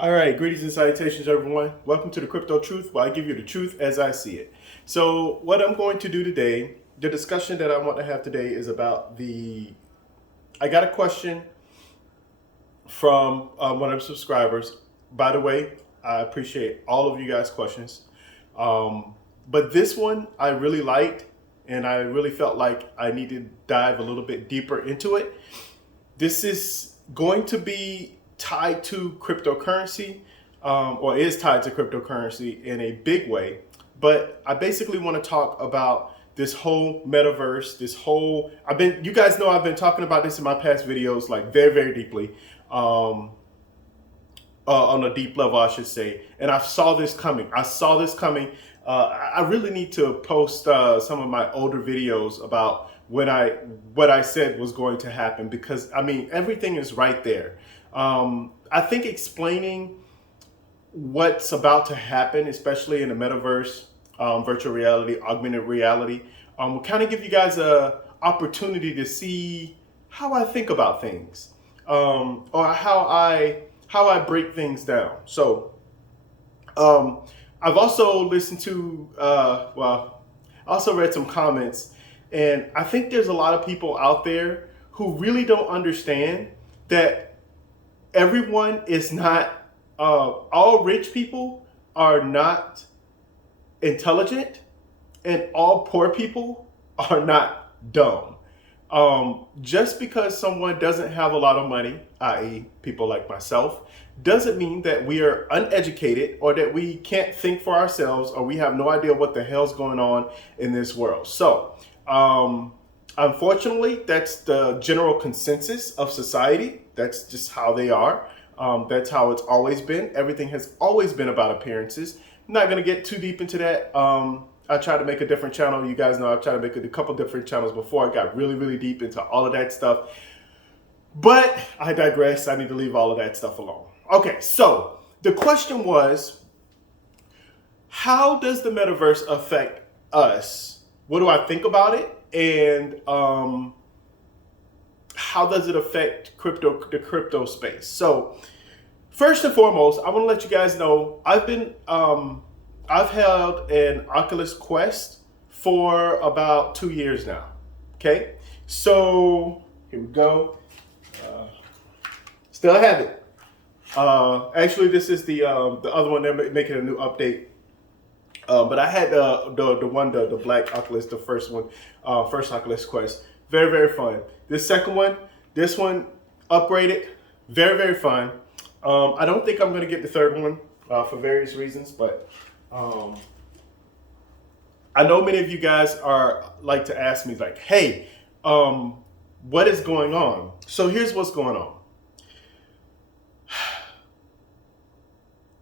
All right, greetings and salutations, everyone. Welcome to the Crypto Truth, where I give you the truth as I see it. So, what I'm going to do today, the discussion that I want to have today is about I got a question from one of the subscribers. By the way, I appreciate all of you guys' questions. But this one I really liked, and I really felt like I need to dive a little bit deeper into it. This is going to be tied to cryptocurrency, or is tied to cryptocurrency in a big way. But I basically want to talk about this whole metaverse, you guys know I've been talking about this in my past videos, like very, very deeply, on a deep level, I should say. And I saw this coming. I really need to post some of my older videos about what I said was going to happen, because I mean everything is right there. I think explaining what's about to happen, especially in the metaverse, virtual reality, augmented reality, will kind of give you guys a opportunity to see how I think about things, or how I break things down. So I've also listened to, I also read some comments, and I think there's a lot of people out there who really don't understand that everyone is not, all rich people are not intelligent, and all poor people are not dumb. Just because someone doesn't have a lot of money, i.e. people like myself, doesn't mean that we are uneducated or that we can't think for ourselves or we have no idea what the hell's going on in this world. So, unfortunately, that's the general consensus of society. That's just how they are. That's how it's always been. Everything has always been about appearances. I'm not going to get too deep into that. I tried to make a different channel. You guys know I've tried to make a couple different channels before. I got really, really deep into all of that stuff. But I digress. I need to leave all of that stuff alone. Okay, so the question was, how does the metaverse affect us? What do I think about it? And how does it affect the crypto space? So first and foremost, I want to let you guys know I've held an Oculus Quest for about 2 years now. Okay, so here we go. Still have it. Actually, this is the other one. They're making a new update. But I had the black Oculus, the first one, first Oculus Quest. Very, very fun. This second one, this one upgraded. Very, very fun. I don't think I'm going to get the third one for various reasons, but I know many of you guys like to ask me like, hey, what is going on? So here's what's going on.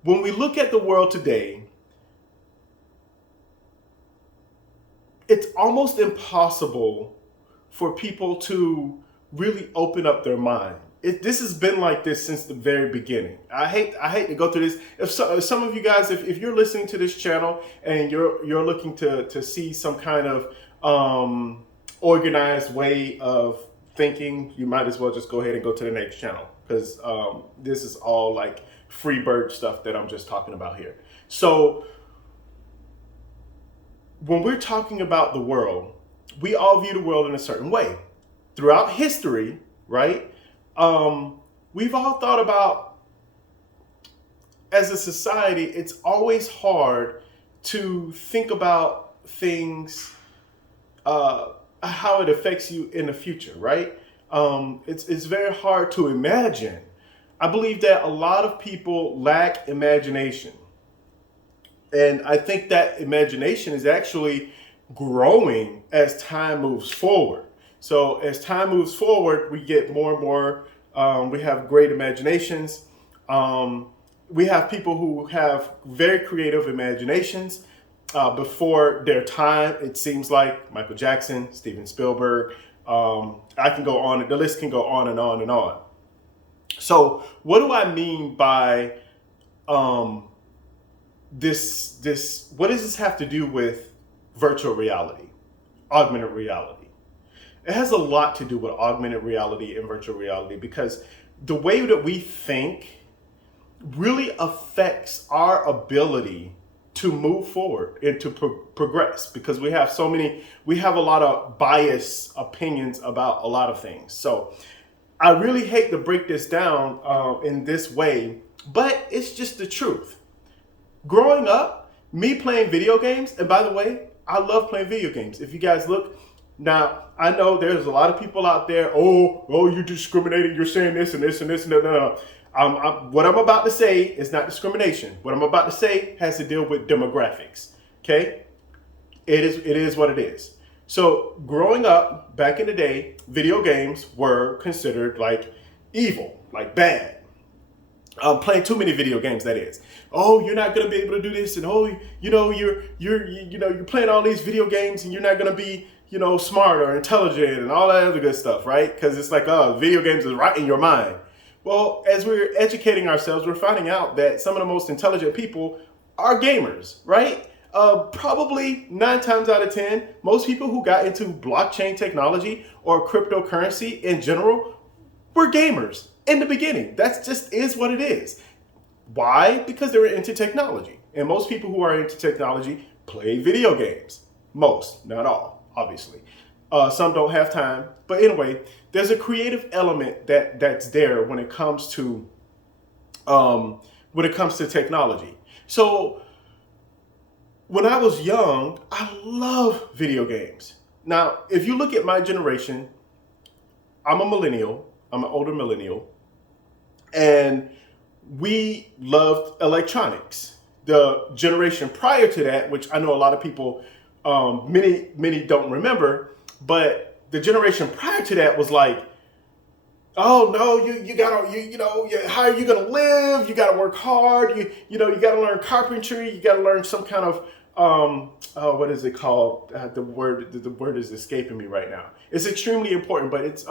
When we look at the world today, it's almost impossible for people to really open up their mind. This has been like this since the very beginning. I hate to go through this. If some of you guys, if you're listening to this channel and you're looking to see some kind of organized way of thinking, you might as well just go ahead and go to the next channel, because this is all like free bird stuff that I'm just talking about here. So when we're talking about the world, we all view the world in a certain way. Throughout history, right? We've all thought about, as a society, it's always hard to think about things, how it affects you in the future, right? It's very hard to imagine. I believe that a lot of people lack imagination. And I think that imagination is actually growing as time moves forward. So as time moves forward, we get more and more, we have great imaginations. We have people who have very creative imaginations before their time. It seems like Michael Jackson, Steven Spielberg, I can go on, the list can go on and on and on. So what do I mean by this? What does this have to do with virtual reality, augmented reality? It has a lot to do with augmented reality and virtual reality, because the way that we think really affects our ability to move forward and to progress, because we have a lot of biased opinions about a lot of things. So I really hate to break this down in this way, but it's just the truth. Growing up, me playing video games, and by the way, I love playing video games. If you guys look, now I know there's a lot of people out there, oh, you're discriminating, you're saying this and this and this and that. No. What I'm about to say is not discrimination. What I'm about to say has to deal with demographics. Okay? It is what it is. So growing up back in the day, video games were considered like evil, like bad. Playing too many video games, that is. Oh, you're not gonna be able to do this, and you're playing all these video games, and you're not gonna be smart or intelligent and all that other good stuff, right? Because it's like, video games is right in your mind. Well, as we're educating ourselves, we're finding out that some of the most intelligent people are gamers, right? Probably 9 times out of 10, most people who got into blockchain technology or cryptocurrency in general were gamers in the beginning. That's just is what it is. Why? Because they were into technology. And most people who are into technology play video games. Most, not all, obviously. Some don't have time. But anyway, there's a creative element that's there when it comes to technology. So when I was young, I love video games. Now, if you look at my generation, I'm a millennial. I'm an older millennial. And we loved electronics. The generation prior to that, which I know a lot of people, many don't remember, but the generation prior to that was like, oh no, you gotta, how are you gonna live? You gotta work hard. You gotta learn carpentry. You gotta learn some kind of what is it called? The word is escaping me right now. It's extremely important, but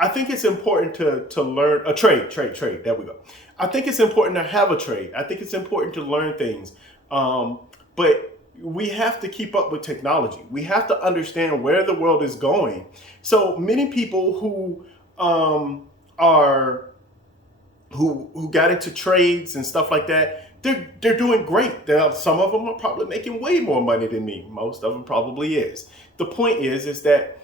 I think it's important to learn a trade. There we go. I think it's important to have a trade. I think it's important to learn things, but we have to keep up with technology. We have to understand where the world is going. So many people who got into trades and stuff like that, they're doing great. Some of them are probably making way more money than me. Most of them probably is. The point is that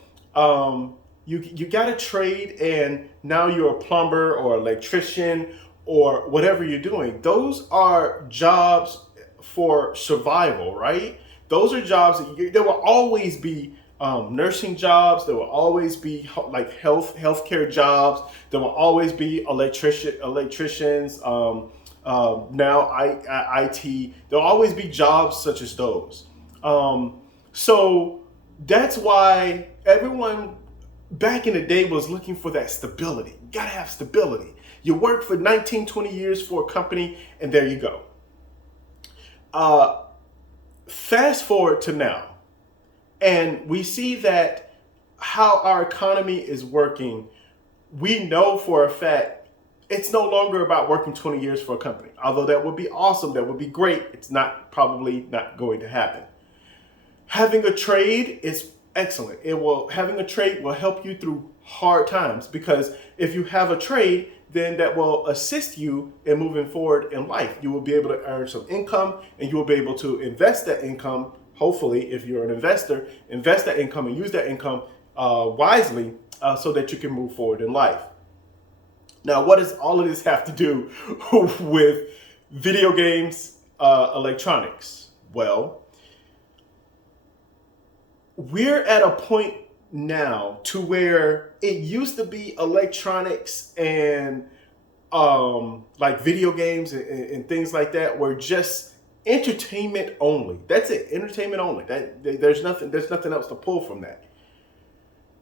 you got to trade, and now you're a plumber or electrician or whatever you're doing. Those are jobs for survival, right? Those are jobs there will always be nursing jobs. There will always be like healthcare jobs. There will always be electricians. Now IT. There will always be jobs such as those. So that's why everyone back in the day was looking for that stability. You gotta have stability. You work for 19, 20 years for a company, and there you go. Fast forward to now, and we see that how our economy is working. We know for a fact it's no longer about working 20 years for a company. Although that would be awesome, that would be great, it's probably not going to happen. Having a trade is excellent. Having a trade will help you through hard times, because if you have a trade, then that will assist you in moving forward in life. You will be able to earn some income, and you will be able to invest that income. Hopefully, if you're an investor, invest that income and use that income wisely so that you can move forward in life. Now, what does all of this have to do with video games, electronics? Well, we're at a point now to where it used to be electronics and like video games and things like that were just entertainment only. That's it, entertainment only. There's nothing else to pull from that.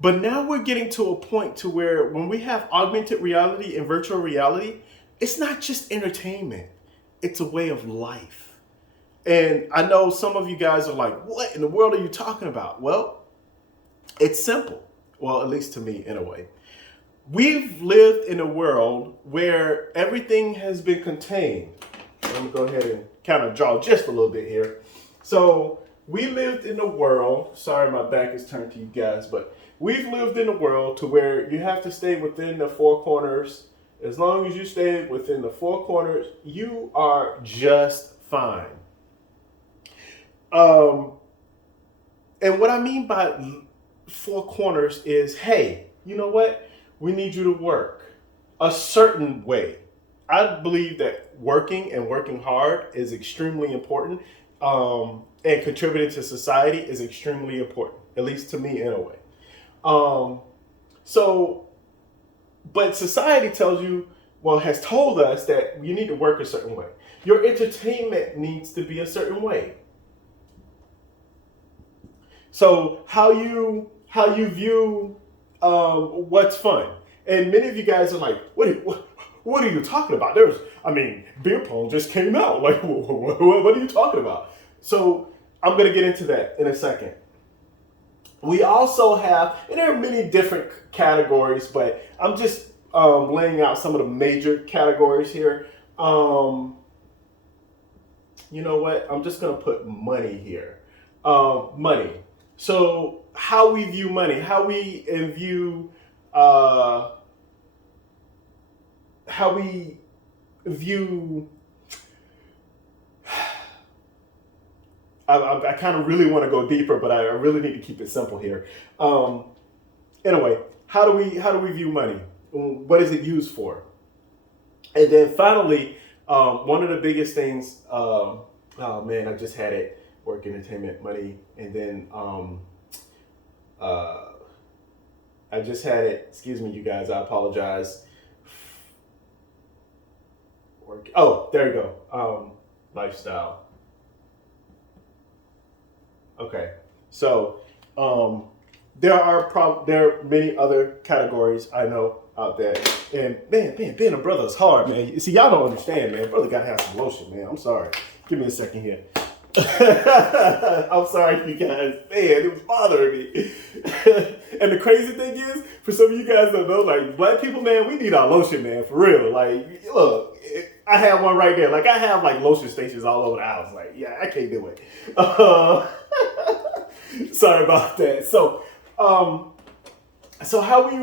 But now we're getting to a point to where when we have augmented reality and virtual reality, it's not just entertainment, it's a way of life. And I know some of you guys are like, what in the world are you talking about? Well, it's simple. Well, at least to me, in a way. We've lived in a world where everything has been contained. Let me go ahead and kind of draw just a little bit here. So we lived in a world, sorry my back is turned to you guys, but we've lived in a world to where you have to stay within the four corners. As long as you stay within the four corners, you are just fine. And what I mean by four corners is, hey, you know what? We need you to work a certain way. I believe that working and working hard is extremely important, and contributing to society is extremely important, at least to me anyway. But society tells you, well, has told us that you need to work a certain way. Your entertainment needs to be a certain way. So how you view what's fun, and many of you guys are like, what are you talking about? Beer pong just came out. Like, what are you talking about? So I'm going to get into that in a second. We also have, and there are many different categories, but I'm just laying out some of the major categories here. You know what? I'm just going to put money here. Money. So how we view money, how we view I kind of really want to go deeper, but I really need to keep it simple here. Anyway, how do we view money? What is it used for? And then finally, one of the biggest things. Oh man, I just had it. Work, entertainment, money, and then I just had it. Excuse me, you guys. I apologize. Work. Oh, there you go. Lifestyle. Okay, so there are many other categories I know out there, and man, being a brother is hard, man. You see, y'all don't understand, man. Brother gotta have some lotion, man. I'm sorry. Give me a second here. I'm sorry, you guys. Man, it was bothering me. And the crazy thing is, for some of you guys that know, like, black people, man, we need our lotion, man, for real. Like, look, I have one right there. Like, I have like lotion stations all over the house. Like, yeah, I can't do it. Sorry about that. So how we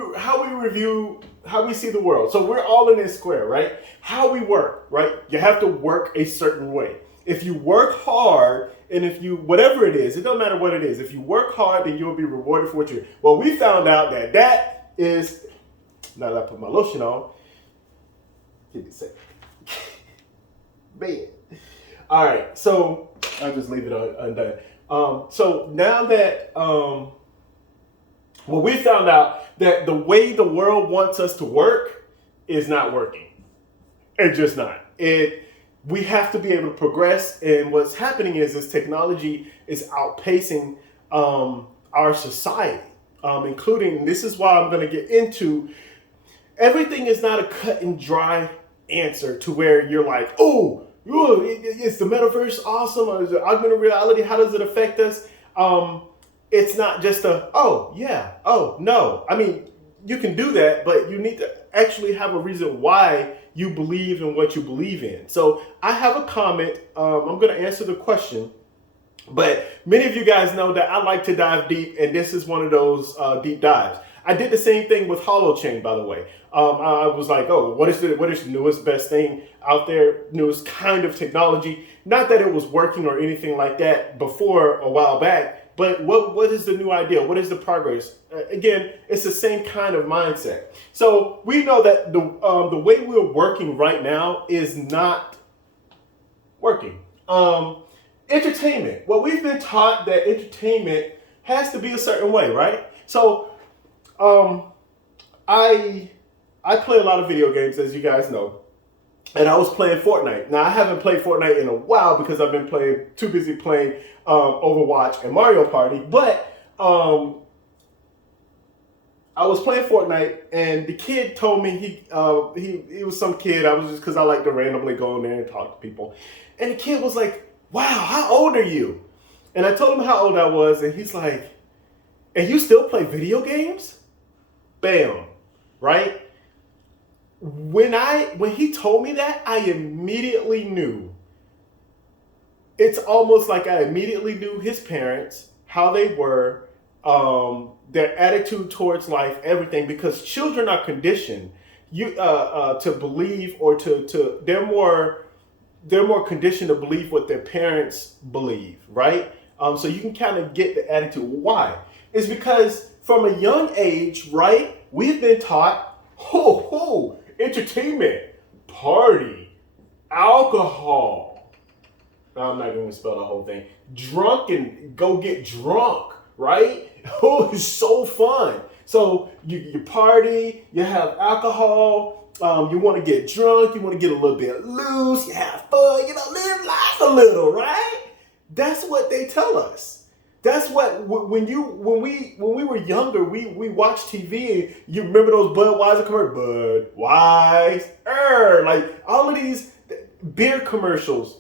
review, how we see the world. So we're all in this square, right? How we work, right? You have to work a certain way. If you work hard, and if you, whatever it is, it doesn't matter what it is. If you work hard, then you'll be rewarded for what you do. Well, we found out that is, now that I put my lotion on, give me a second. Man. All right, so I'll just leave it undone. So now that, well, we found out that the way the world wants us to work is not working. It's just not. We have to be able to progress, and what's happening is technology is outpacing our society, including, this is why I'm going to get into, everything is not a cut and dry answer to where you're like, oh, is the metaverse awesome, or is it augmented reality? How does it affect us? It's not just oh, yeah, oh, no. I mean, you can do that, but you need to actually have a reason why you believe in what you believe in. So I have a comment. I'm going to answer the question, but many of you guys know that I like to dive deep, and this is one of those deep dives. I did the same thing with holochain, by the way. I was like, oh, what is the newest best thing out there, newest kind of technology? Not that it was working or anything like that before a while back, but what is the new idea? What is the progress? Again, it's the same kind of mindset. So we know that the way we're working right now is not working. Entertainment. Well, we've been taught that entertainment has to be a certain way, right? So I play a lot of video games, as you guys know. And I was playing Fortnite. Now, I haven't played Fortnite in a while because I've been too busy playing Overwatch and Mario Party. But I was playing Fortnite, and the kid told me he was some kid. I was just, because I like to randomly go in there and talk to people. And the kid was like, wow, how old are you? And I told him how old I was, and he's like, and you still play video games? Bam, right? When he told me that, I immediately knew. It's almost like I immediately knew his parents, how they were, their attitude towards life, everything, because children are conditioned to believe, or to they're more conditioned to believe what their parents believe, right? So you can kind of get the attitude. Why? It's because from a young age, right, we've been taught, entertainment, party, alcohol. I'm not going to spell the whole thing. Drunk and go get drunk, right? Oh, it's so fun. So you party, you have alcohol, you want to get drunk, you want to get a little bit loose, you have fun, live life a little, right? That's what they tell us. That's what when we were younger, we watched TV. And you remember those Budweiser commercials, Budweiser, like all of these beer commercials.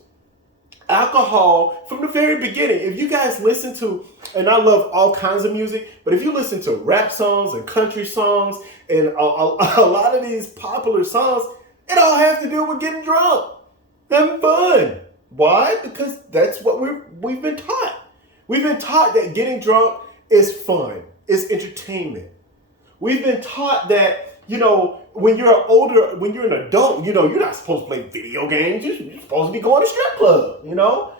Alcohol from the very beginning. If you guys listen to, and I love all kinds of music, but if you listen to rap songs and country songs and a lot of these popular songs, it all has to do with getting drunk, having fun. Why? Because that's what we've been taught. We've been taught that getting drunk is fun, it's entertainment. We've been taught that, when you're an adult, you're not supposed to play video games. You're supposed to be going to strip club, go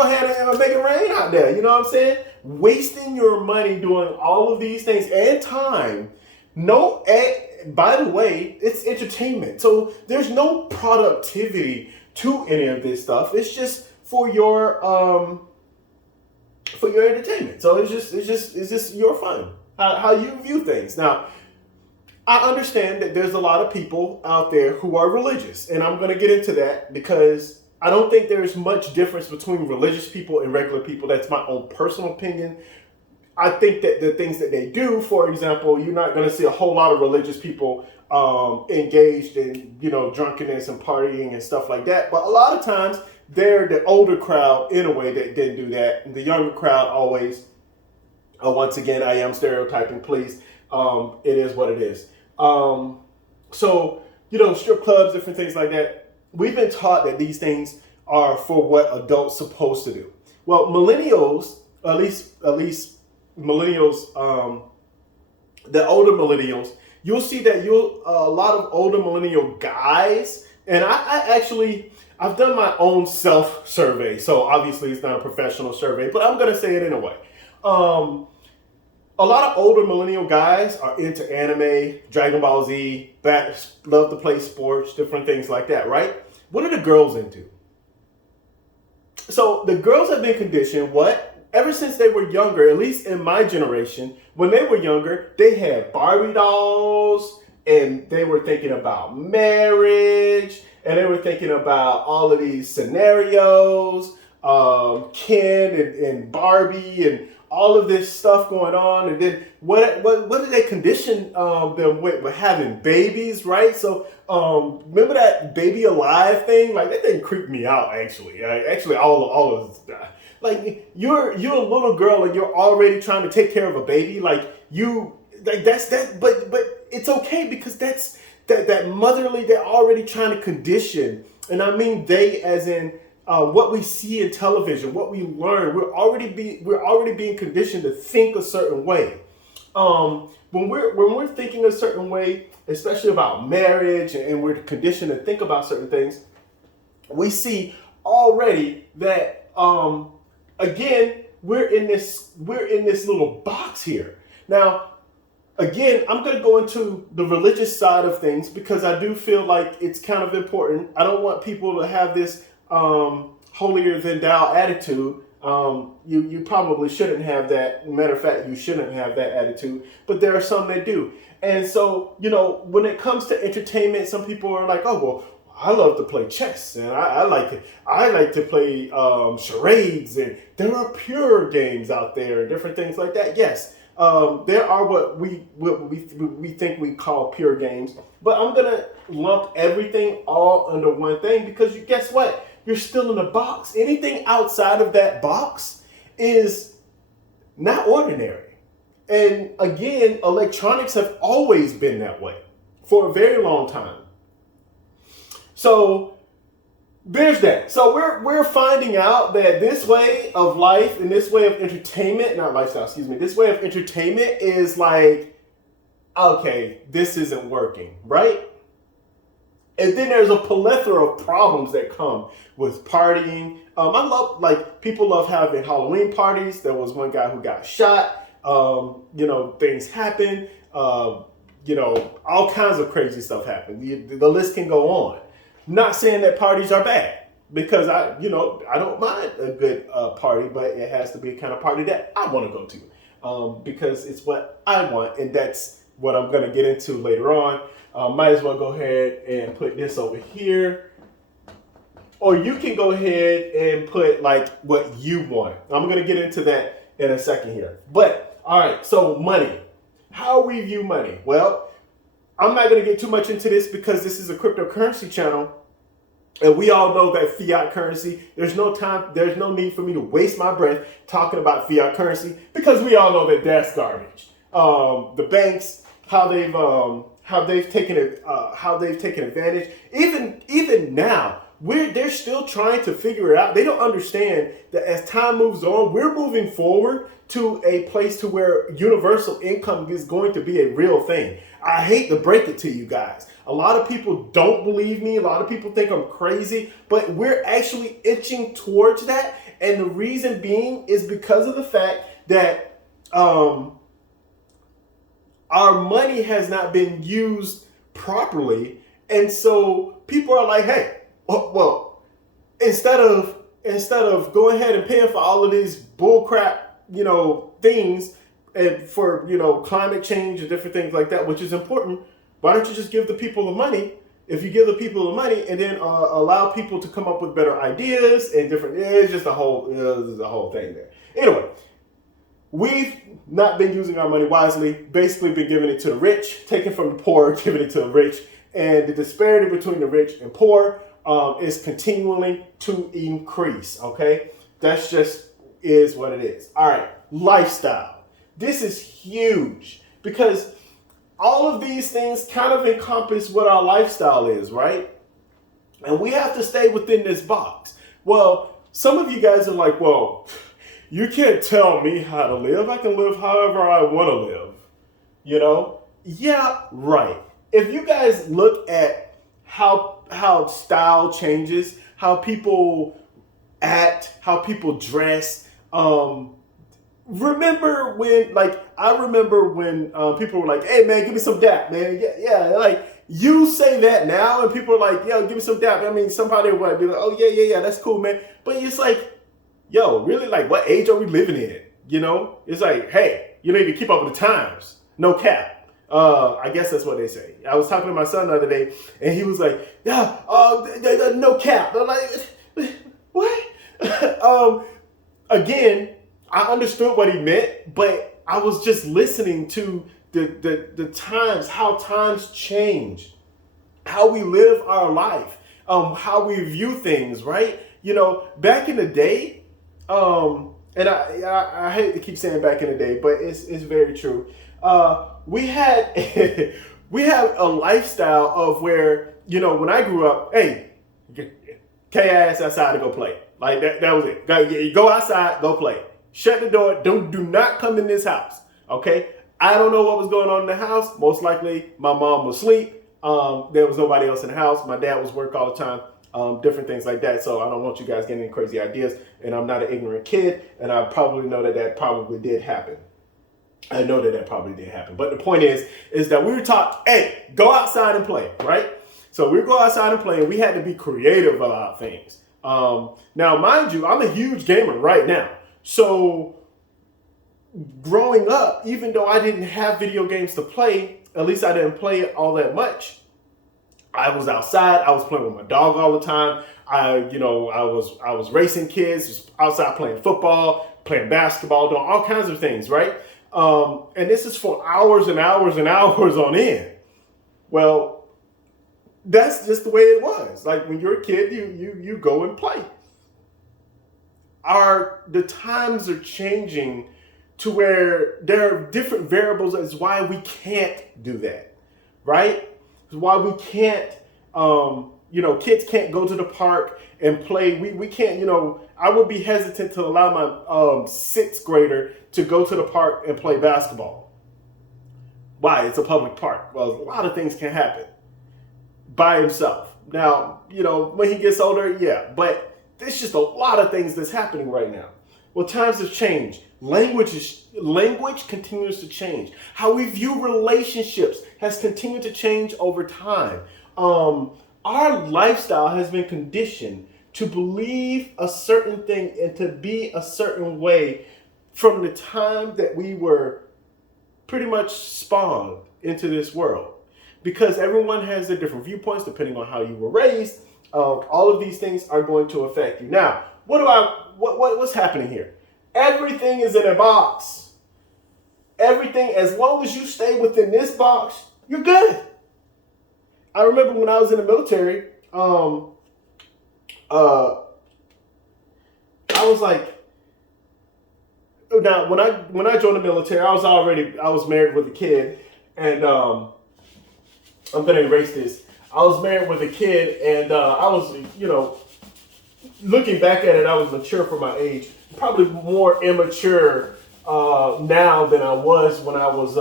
ahead and make it rain out there. You know what I'm saying? Wasting your money doing all of these things and time. By the way, it's entertainment. So there's no productivity to any of this stuff. It's just for your entertainment. So it's just your fun. How you view things. Now, I understand that there's a lot of people out there who are religious, and I'm going to get into that because I don't think there's much difference between religious people and regular people. That's my own personal opinion. I think that the things that they do, for example, you're not going to see a whole lot of religious people engaged in, drunkenness and partying and stuff like that. But a lot of times they're the older crowd in a way that didn't do that. And the younger crowd always, once again, I am stereotyping, please. It is what it is. So, strip clubs, different things like that. We've been taught that these things are for what adults supposed to do. Well, millennials, at least millennials, the older millennials, you'll see that a lot of older millennial guys, and I've done my own self-survey, so obviously it's not a professional survey, but I'm going to say it anyway. A lot of older millennial guys are into anime, Dragon Ball Z, love to play sports, different things like that, right? What are the girls into? So the girls have been conditioned, ever since they were younger, at least in my generation, when they were younger, they had Barbie dolls, and they were thinking about marriage, and they were thinking about all of these scenarios, Ken and Barbie, and all of this stuff going on. And then what did they condition them with having babies, right? So remember that baby alive thing? Like, that thing creeped me out, actually. Actually, all of this. Like, you're a little girl and you're already trying to take care of a baby. But it's okay, because that's that motherly, they're already trying to condition. And I mean they as in what we see in television, what we learn. We're already being conditioned to think a certain way. When we're thinking a certain way, especially about marriage, and we're conditioned to think about certain things, we see already that again, we're in this little box here. Now, again, I'm going to go into the religious side of things because I do feel like it's kind of important. I don't want people to have this holier than thou attitude. You probably shouldn't have that. Matter of fact, you shouldn't have that attitude. But there are some that do. And so, when it comes to entertainment, some people are like, oh, well, I love to play chess, and I like to play charades, and there are pure games out there and different things like that. Yes, there are what we think we call pure games, but I'm gonna lump everything all under one thing, because guess what? You're still in a box. Anything outside of that box is not ordinary. And again, electronics have always been that way for a very long time. So there's that. So we're finding out that this way of life and this way of entertainment, not lifestyle, excuse me, this way of entertainment is like, okay, this isn't working, right? And then there's a plethora of problems that come with partying. I love, like, people love having Halloween parties. There was one guy who got shot. Things happen. All kinds of crazy stuff happen. The list can go on. Not saying that parties are bad, because I don't mind a good party, but it has to be a kind of party that I want to go to, because it's what I want, and that's what I'm going to get into later on. Might as well go ahead and put this over here, or you can go ahead and put like what you want. I'm going to get into that in a second here. But all right, so money. How we view money. Well, I'm not going to get too much into this because this is a cryptocurrency channel. And we all know that fiat currency, there's no need for me to waste my breath talking about fiat currency, because we all know that that's garbage. The banks, how they've taken advantage. Even now, they're still trying to figure it out. They don't understand that as time moves on, we're moving forward to a place to where universal income is going to be a real thing. I hate to break it to you guys. A lot of people don't believe me. A lot of people think I'm crazy, but we're actually inching towards that. And the reason being is because of the fact that our money has not been used properly. And so people are like, hey, well, instead of going ahead and paying for all of these bullcrap, things, and for, climate change and different things like that, which is important, why don't you just give the people the money? If you give the people the money and then allow people to come up with better ideas and different, it's just a whole thing there. Anyway, we've not been using our money wisely, basically been giving it to the rich, taking from the poor, giving it to the rich, and the disparity between the rich and poor is continually to increase, okay? That's just is what it is. All right, lifestyle. This is huge because all of these things kind of encompass what our lifestyle is, right? And we have to stay within this box. Well, some of you guys are like, well, you can't tell me how to live. I can live however I want to live. Yeah, right. If you guys look at how style changes, how people act, how people dress, remember when people were like, hey man, give me some dap, man. Yeah. Like, you say that now and people are like, yo, give me some dap. I mean, somebody would be like, oh yeah, that's cool, man. But it's like, yo, really, like, what age are we living in? It's like, hey, you need to keep up with the times. No cap. I guess that's what they say. I was talking to my son the other day and he was like, yeah, no cap. I'm like, what? Again, I understood what he meant, but I was just listening to the times, how times change, how we live our life, how we view things, right? Back in the day, and I hate to keep saying back in the day, but it's very true. We had a lifestyle of where, when I grew up, hey, K-ass outside to go play. Like that was it. Go outside, go play. Shut the door. Do not come in this house. Okay? I don't know what was going on in the house. Most likely my mom was asleep. There was nobody else in the house. My dad was work all the time. Different things like that. So I don't want you guys getting any crazy ideas. And I'm not an ignorant kid. And I probably know that probably did happen. I know that probably did happen. But the point is that we were taught, hey, go outside and play, right? So we go outside and play, and we had to be creative about things. Now, mind you, I'm a huge gamer right now. So growing up, even though I didn't have video games to play, at least I didn't play it all that much. I was outside. I was playing with my dog all the time. I was racing kids, just outside playing football, playing basketball, doing all kinds of things, right? And this is for hours and hours and hours on end. Well, that's just the way it was. Like when you're a kid, you go and play. The times are changing to where there are different variables as why we can't do that, right? Why we can't kids can't go to the park and play. We can't, I would be hesitant to allow my sixth grader to go to the park and play basketball. Why? It's a public park. Well, a lot of things can happen by himself. Now, when he gets older, yeah, but there's just a lot of things that's happening right now. Well, times have changed. Language continues to change. How we view relationships has continued to change over time. Our lifestyle has been conditioned to believe a certain thing and to be a certain way from the time that we were pretty much spawned into this world. Because everyone has their different viewpoints depending on how you were raised. All of these things are going to affect you. Now, what's happening here? Everything is in a box. Everything, as long as you stay within this box, you're good. I remember when I was in the military, I was like, now when I joined the military, I was married with a kid, and I'm gonna erase this. I was married with a kid, and I was, looking back at it, I was mature for my age. Probably more immature now than I was when I was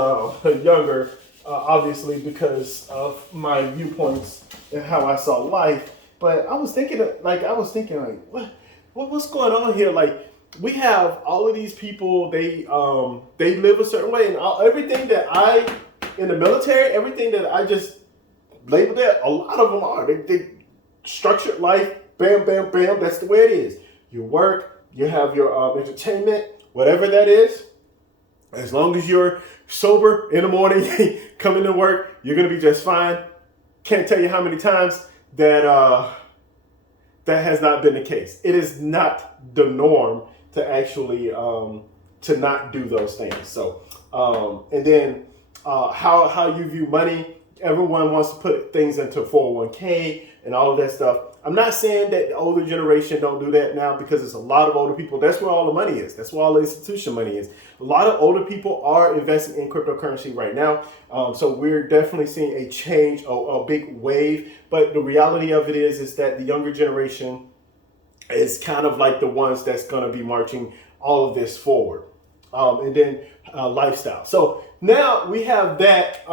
younger, obviously because of my viewpoints and how I saw life. But I was thinking, what's going on here? Like, we have all of these people. They live a certain way, and everything that in the military, everything that I just labeled that, a lot of them are. They structured life. Bam, bam, bam. That's the way it is. You work. You have your entertainment, whatever that is. As long as you're sober in the morning, coming to work, you're going to be just fine. Can't tell you how many times that has not been the case. It is not the norm to actually to not do those things. So, and then how you view money. Everyone wants to put things into 401k and all of that stuff. I'm not saying that the older generation don't do that now, because it's a lot of older people. That's where all the money is. That's where all the institution money is. A lot of older people are investing in cryptocurrency right now. So we're definitely seeing a change, a big wave. But the reality of it is that the younger generation is kind of like the ones that's going to be marching all of this forward. And then lifestyle. So now we have that.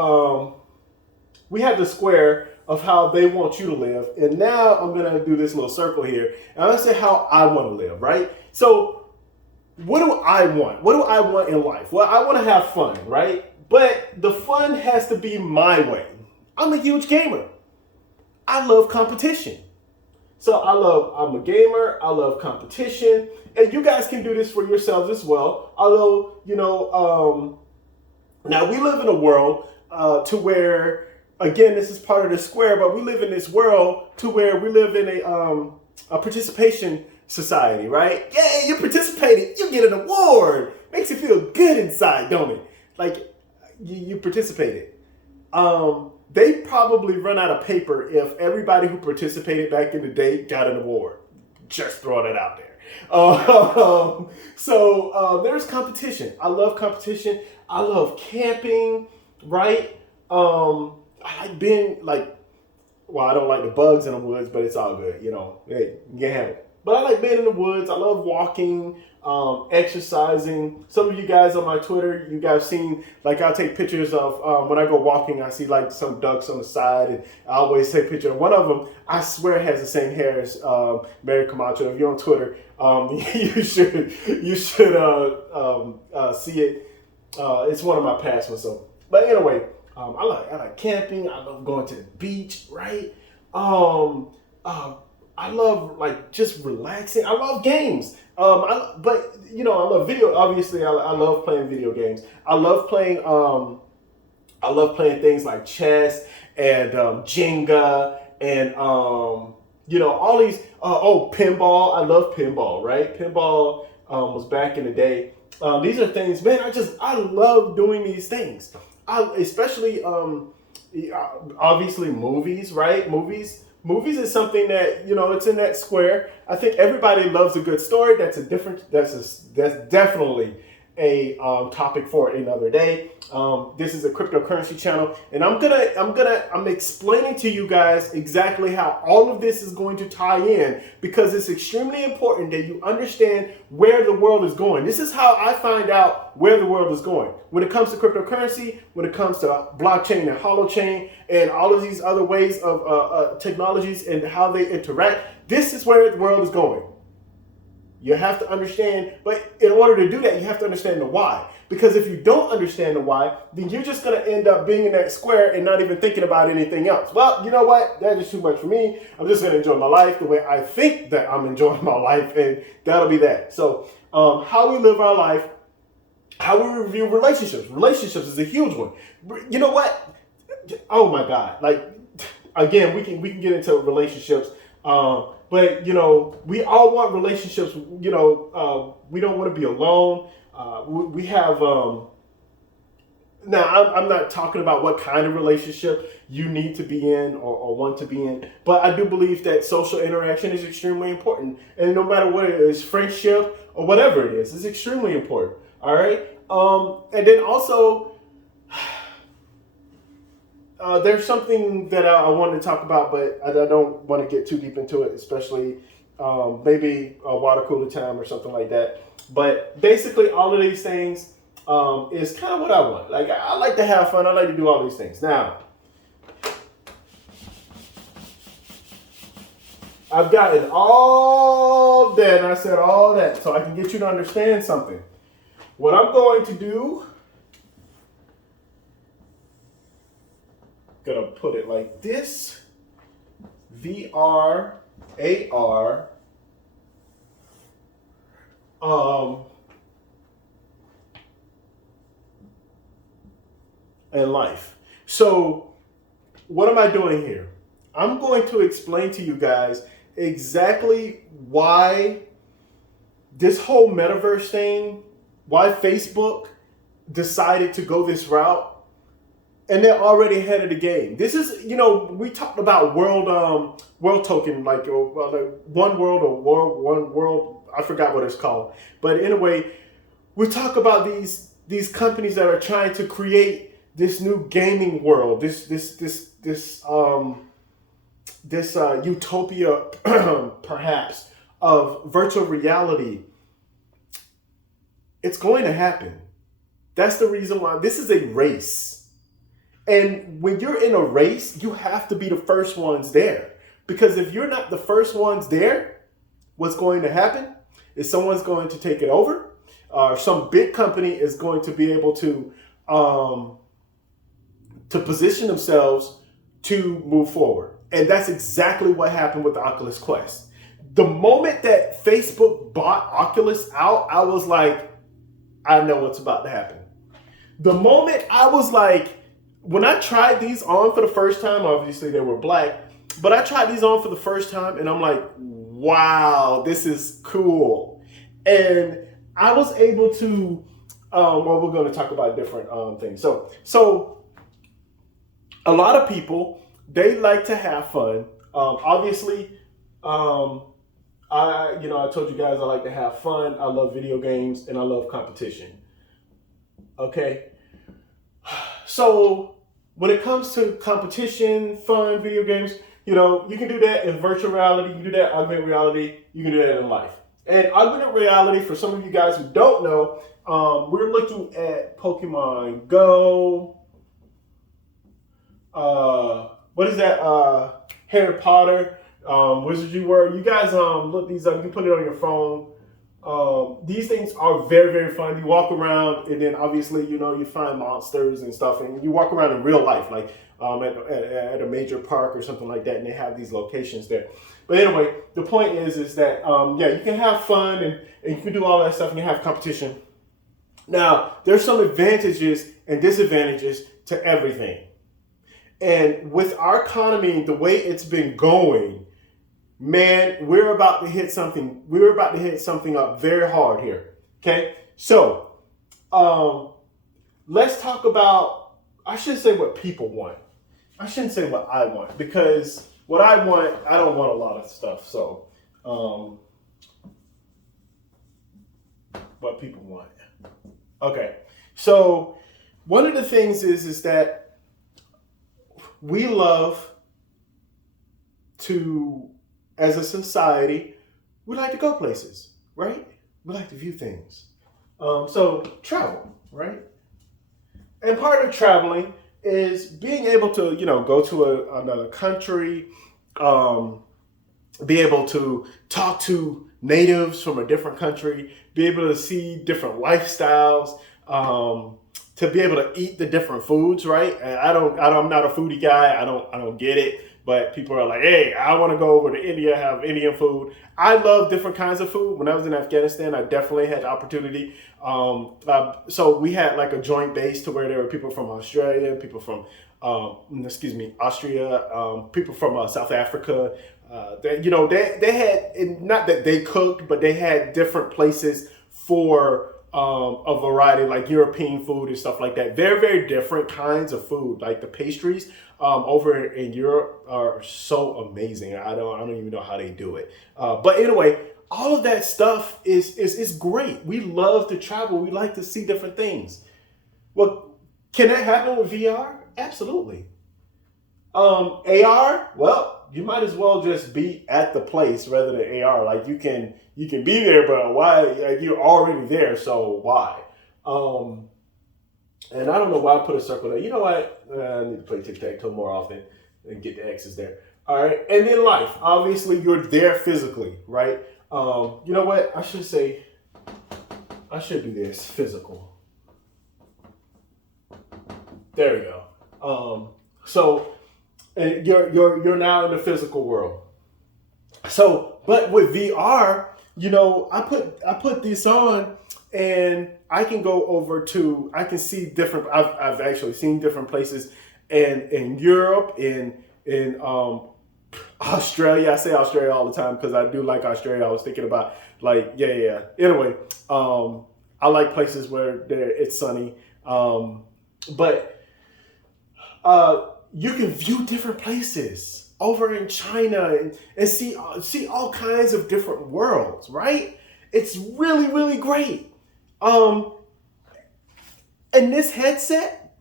We have the square of how they want you to live. And now I'm going to do this little circle here. And I'm going to say how I want to live, right? So what do I want? What do I want in life? Well, I want to have fun, right? But the fun has to be my way. I'm a huge gamer. I love competition. So I'm a gamer. I love competition. And you guys can do this for yourselves as well. Although, now we live in a world to where, again, this is part of the square, but we live in this world to where we live in a participation society, right? Yay, you participated. You get an award. Makes you feel good inside, don't it? Like, you participated. They probably run out of paper if everybody who participated back in the day got an award. Just throwing it out there. So there's competition. I love competition. I love camping, right? I like being I don't like the bugs in the woods, but it's all good, hey, you can have it. But I like being in the woods. I love walking, exercising. Some of you guys on my Twitter, you guys seen, I'll take pictures of, when I go walking, I see some ducks on the side, and I always take a picture. One of them, I swear, has the same hair as Mary Camacho. If you're on Twitter, you should see it. It's one of my past ones. So, but anyway, I like camping. I love going to the beach, right? I love just relaxing. I love games. I love video. Obviously, I love playing video games. I love playing things like chess and Jenga and all these. Pinball. I love pinball. Right? Pinball was back in the day. These are things, man. I love doing these things. Especially obviously movies, right? Movies is something that, it's in that square. I think everybody loves a good story. That's definitely a topic for another day. This is a cryptocurrency channel, and I'm explaining to you guys exactly how all of this is going to tie in, because it's extremely important that you understand where the world is going. This is how I find out where the world is going. When it comes to cryptocurrency, when it comes to blockchain and holochain and all of these other ways of technologies and how they interact, this is where the world is going. You have to understand, but in order to do that, you have to understand the why. Because if you don't understand the why, then you're just going to end up being in that square and not even thinking about anything else. Well, you know what? That is too much for me. I'm just going to enjoy my life the way I think that I'm enjoying my life, and that'll be that. So how we live our life, how we review relationships. Relationships is a huge one. You know what? Oh my God. Like, again, we can get into relationships. But, you know, we all want relationships. You know, we don't want to be alone. We have, now I'm not talking about what kind of relationship you need to be in or want to be in, but I do believe that social interaction is extremely important. And no matter what it is, friendship or whatever it is, it's extremely important. All right. And then also, there's something that I wanted to talk about, but I don't want to get too deep into it, especially maybe a water cooler time or something like that. But basically, all of these things is kind of what I want. Like, I like to have fun. I like to do all these things. Now, I've gotten all that, and I said all that, so I can get you to understand something. What I'm going to do, gonna put it like this: VR, AR, and life. So what am I doing here? I'm going to explain to you guys exactly why this whole metaverse thing, why Facebook decided to go this route. And they're already ahead of the game. This is, you know, we talked about world token, like one world or one world. I forgot what it's called. But anyway, we talk about these companies that are trying to create this new gaming world, this utopia, perhaps, of virtual reality. It's going to happen. That's the reason why this is a race. And when you're in a race, you have to be the first ones there. Because if you're not the first ones there, what's going to happen is someone's going to take it over. Some big company is going to be able to position themselves to move forward. And that's exactly what happened with the Oculus Quest. The moment that Facebook bought Oculus out, I was like, I know what's about to happen. The moment I was like, when I tried these on for the first time, obviously they were black, but I tried these on for the first time and I'm like, wow, this is cool. And I was able to, well, we're going to talk about different things. So a lot of people, they like to have fun. Obviously, I told you guys I like to have fun. I love video games and I love competition. Okay. So when it comes to competition, fun, video games, you know, you can do that in virtual reality. You can do that in augmented reality. You can do that in life. And augmented reality, for some of you guys who don't know, we're looking at Pokemon Go. What is that? Harry Potter, Wizardry World. You guys look these up. You can put it on your phone. These things are very, very fun. You walk around and then obviously, you know, you find monsters and stuff, and you walk around in real life, like at a major park or something like that, and they have these locations there. But anyway, the point is that, you can have fun and you can do all that stuff and you have competition. Now, there's some advantages and disadvantages to everything. And with our economy, the way it's been going, man, we're about to hit something. We're about to hit something up very hard here. Okay, so let's talk about. I should say what people want. I shouldn't say what I want, because what I want, I don't want a lot of stuff. So, what people want. Okay. So one of the things is that we love to, as a society, we like to go places, right? We like to view things. So travel, right? And part of traveling is being able to, go to another country, um, be able to talk to natives from a different country, be able to see different lifestyles, to be able to eat the different foods, right? And I'm not a foodie guy. I don't get it. But people are like, hey, I want to go over to India, have Indian food. I love different kinds of food. When I was in Afghanistan, I definitely had the opportunity. So we had like a joint base to where there were people from Australia, people from, Austria, people from South Africa. They had, not that they cooked, but they had different places for a variety, like European food and stuff like that. Very, very different kinds of food. Like the pastries over in Europe are so amazing. I don't even know how they do it. But anyway, all of that stuff is great. We love to travel. We like to see different things. Well, can that happen with VR? Absolutely. AR, well, you might as well just be at the place rather than AR. Like you can be there, but why? Like you're already there, so why? And I don't know why I put a circle there. You know what? I need to play tic-tac-toe more often and get the X's there. All right. And then life. Obviously, you're there physically, right? You know what? I should do this physical. There we go. So and you're now in the physical world. So, but with VR, I put this on and I can go over to, I can see different, I've actually seen different places in Europe, in Australia. I say Australia all the time because I do like Australia. I was thinking about yeah. Anyway, I like places where it's sunny. But you can view different places over in China and see all kinds of different worlds, right? It's really, really great. And this headset,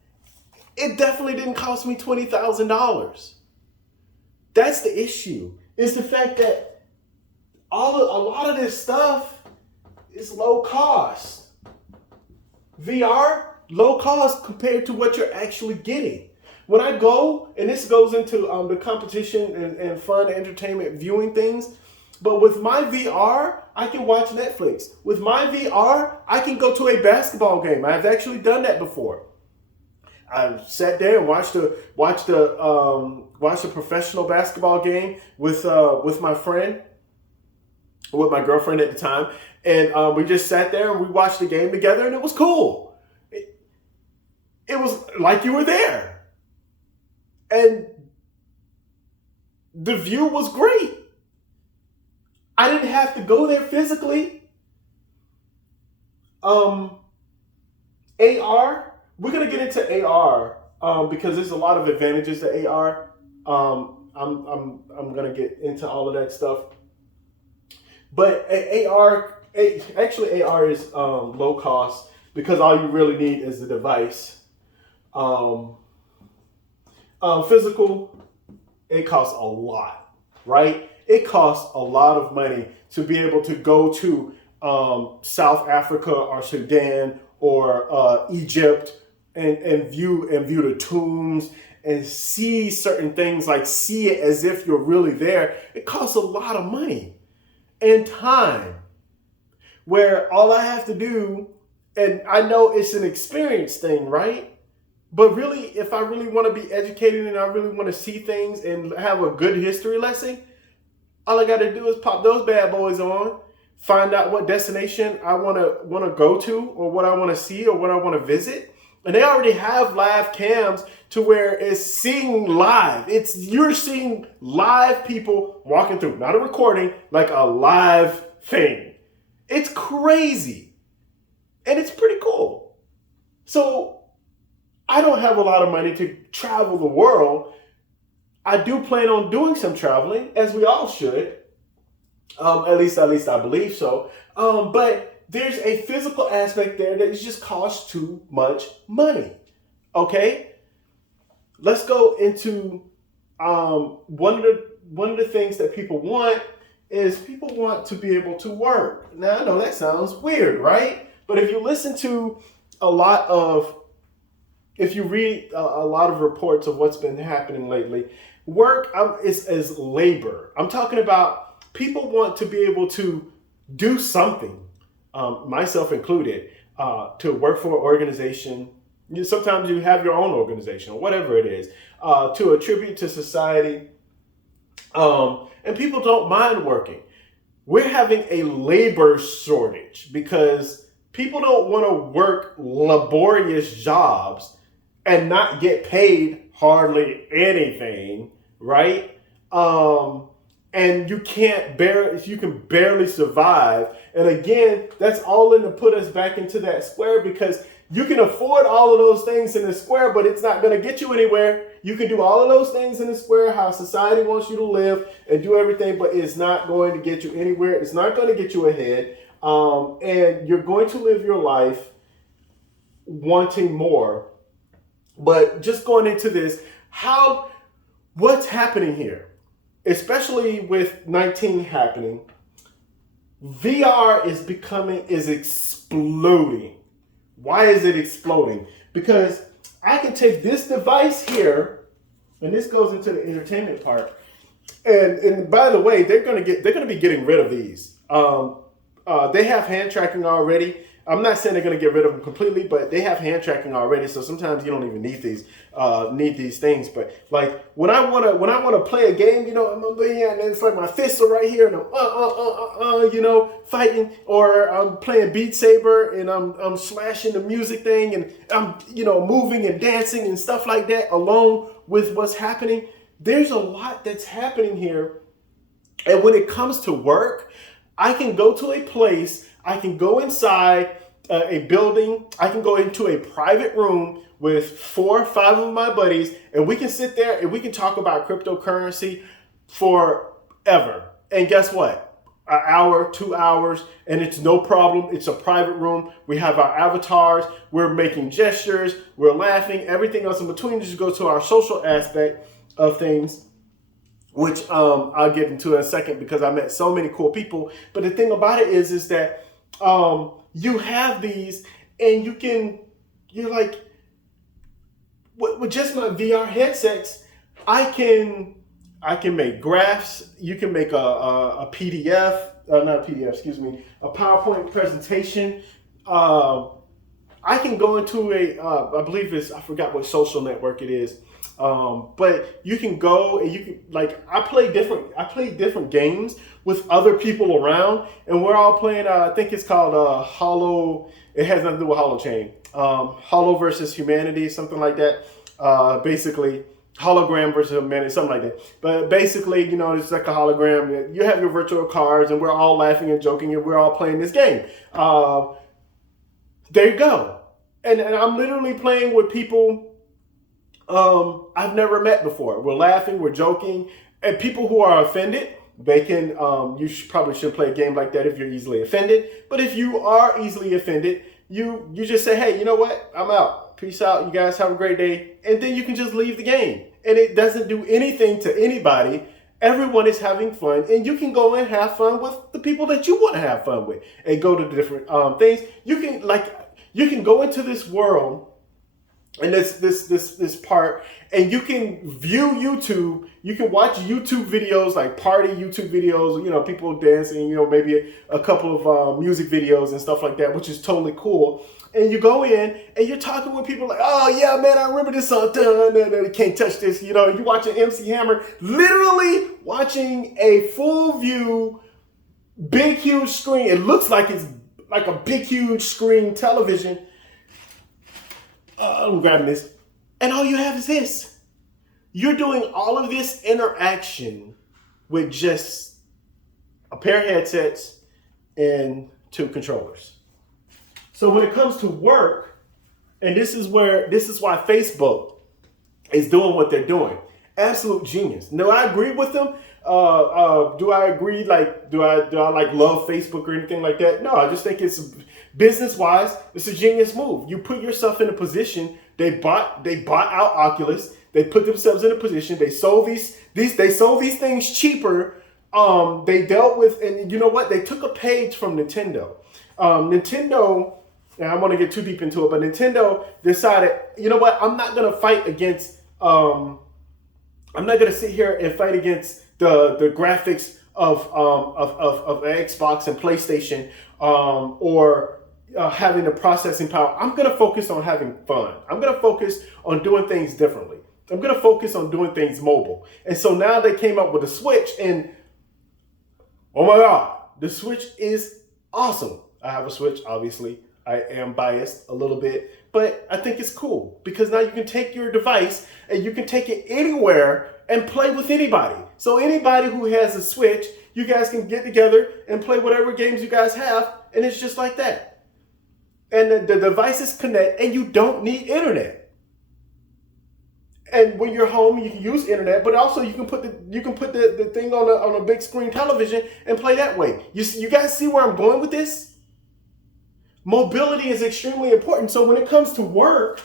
it definitely didn't cost me $20,000. That's the issue. Is the fact that a lot of this stuff is low cost. VR, low cost compared to what you're actually getting. When I go, and this goes into the competition and fun entertainment viewing things, but with my VR, I can watch Netflix. With my VR, I can go to a basketball game. I've actually done that before. I've sat there and watched a professional basketball game with my friend, with my girlfriend at the time, and we just sat there and we watched the game together, and it was cool. It was like you were there, and the view was great. I didn't have to go there physically. AR, we're gonna get into AR because there's a lot of advantages to AR. I'm gonna get into all of that stuff. But AR is low cost because all you really need is the device. Physical, it costs a lot, right? It costs a lot of money to be able to go to South Africa or Sudan or Egypt and view the tombs and see certain things, like see it as if you're really there. It costs a lot of money and time, where all I have to do, and I know it's an experience thing, right? But really, if I really want to be educated and I really want to see things and have a good history lesson, all I got to do is pop those bad boys on, find out what destination I want to go to, or what I want to see, or what I want to visit. And they already have live cams to where it's seeing live. You're seeing live people walking through, not a recording, like a live thing. It's crazy. And it's pretty cool. So I don't have a lot of money to travel the world. I do plan on doing some traveling, as we all should. At least I believe so. But there's a physical aspect there that is just costs too much money. Okay, let's go into one of the things that people want is people want to be able to work. Now I know that sounds weird, right? But if you listen to if you read a lot of reports of what's been happening lately, work is labor. I'm talking about people want to be able to do something, myself included, to work for an organization. Sometimes you have your own organization or whatever it is, to attribute to society. And people don't mind working. We're having a labor shortage because people don't want to work laborious jobs and not get paid hardly anything, right? And you can barely survive. And again, that's all in to put us back into that square, because you can afford all of those things in the square, but it's not going to get you anywhere. You can do all of those things in the square, how society wants you to live and do everything, but it's not going to get you anywhere. It's not going to get you ahead. And you're going to live your life wanting more. But just going into this, what's happening here, especially with 19 happening, VR is exploding. Why is it exploding? Because I can take this device here, and this goes into the entertainment part. And by the way, they're going to be getting rid of these. They have hand tracking already. I'm not saying they're going to get rid of them completely, but they have hand tracking already. So sometimes you don't even need these things. But like when I want to play a game, I'm and it's like my fists are right here, and I'm fighting, or I'm playing Beat Saber and I'm slashing the music thing, and I'm moving and dancing and stuff like that along with what's happening. There's a lot that's happening here, and when it comes to work, I can go to a place. I can go inside a building. I can go into a private room with 4 or 5 of my buddies, and we can sit there and we can talk about cryptocurrency forever. And guess what? An hour, 2 hours, and it's no problem. It's a private room. We have our avatars. We're making gestures. We're laughing. Everything else in between just goes to our social aspect of things, which I'll get into in a second, because I met so many cool people. But the thing about it is that you have these, and you're like, with just my VR headsets, I can make graphs. You can make a PDF, not a PDF, excuse me, a PowerPoint presentation. I can go into I believe I forgot what social network it is. But you can go and I play different games with other people around, and we're all playing, I think it's called Hollow. It has nothing to do with Hollow Chain. Hollow versus Humanity, something like that. Basically, hologram versus humanity, something like that. But basically, it's like a hologram. You have your virtual cards, and we're all laughing and joking, and we're all playing this game. There you go. And I'm literally playing with people I've never met before. We're laughing, we're joking, and people who are offended, they can, probably should play a game like that if you're easily offended. But if you are easily offended, you just say, hey, you know what? I'm out. Peace out. You guys have a great day. And then you can just leave the game. And it doesn't do anything to anybody. Everyone is having fun, and you can go and have fun with the people that you want to have fun with, and go to different things. You can go into this world, and this part, and you can view YouTube. You can watch YouTube videos, like party YouTube videos, people dancing, maybe a couple of music videos and stuff like that, which is totally cool. And you go in and you're talking with people like, oh yeah, man, I remember this song. Can't touch this. You're watching MC Hammer, literally watching a full view, big, huge screen. It looks like it's like a big, huge screen television. I'm grabbing this. And all you have is this. You're doing all of this interaction with just a pair of headsets and 2 controllers. So when it comes to work, and this is why Facebook is doing what they're doing. absolute genius. Do I agree with them? Do I agree? Like, do I like love Facebook or anything like that? No, I just think it's business wise, it's a genius move. You put yourself in a position. They bought out Oculus. They put themselves in a position. They sold these things cheaper. They dealt with, and you know what? They took a page from Nintendo. Nintendo. And I don't want to get too deep into it, but Nintendo decided, you know what? I'm not gonna fight against. I'm not gonna sit here and fight against the graphics of Xbox and PlayStation, or having the processing power. I'm gonna focus on having fun. I'm gonna focus on doing things differently. I'm gonna focus on doing things mobile. And so now they came up with a Switch, and oh my God, the Switch is awesome. I have a Switch, obviously. I am biased a little bit, but I think it's cool because now you can take your device and you can take it anywhere and play with anybody. So anybody who has a Switch, you guys can get together and play whatever games you guys have, and it's just like that. And the devices connect, and you don't need internet. And when you're home, you can use internet, but also you can put the thing on a big screen television and play that way. You guys see where I'm going with this? Mobility is extremely important. So when it comes to work,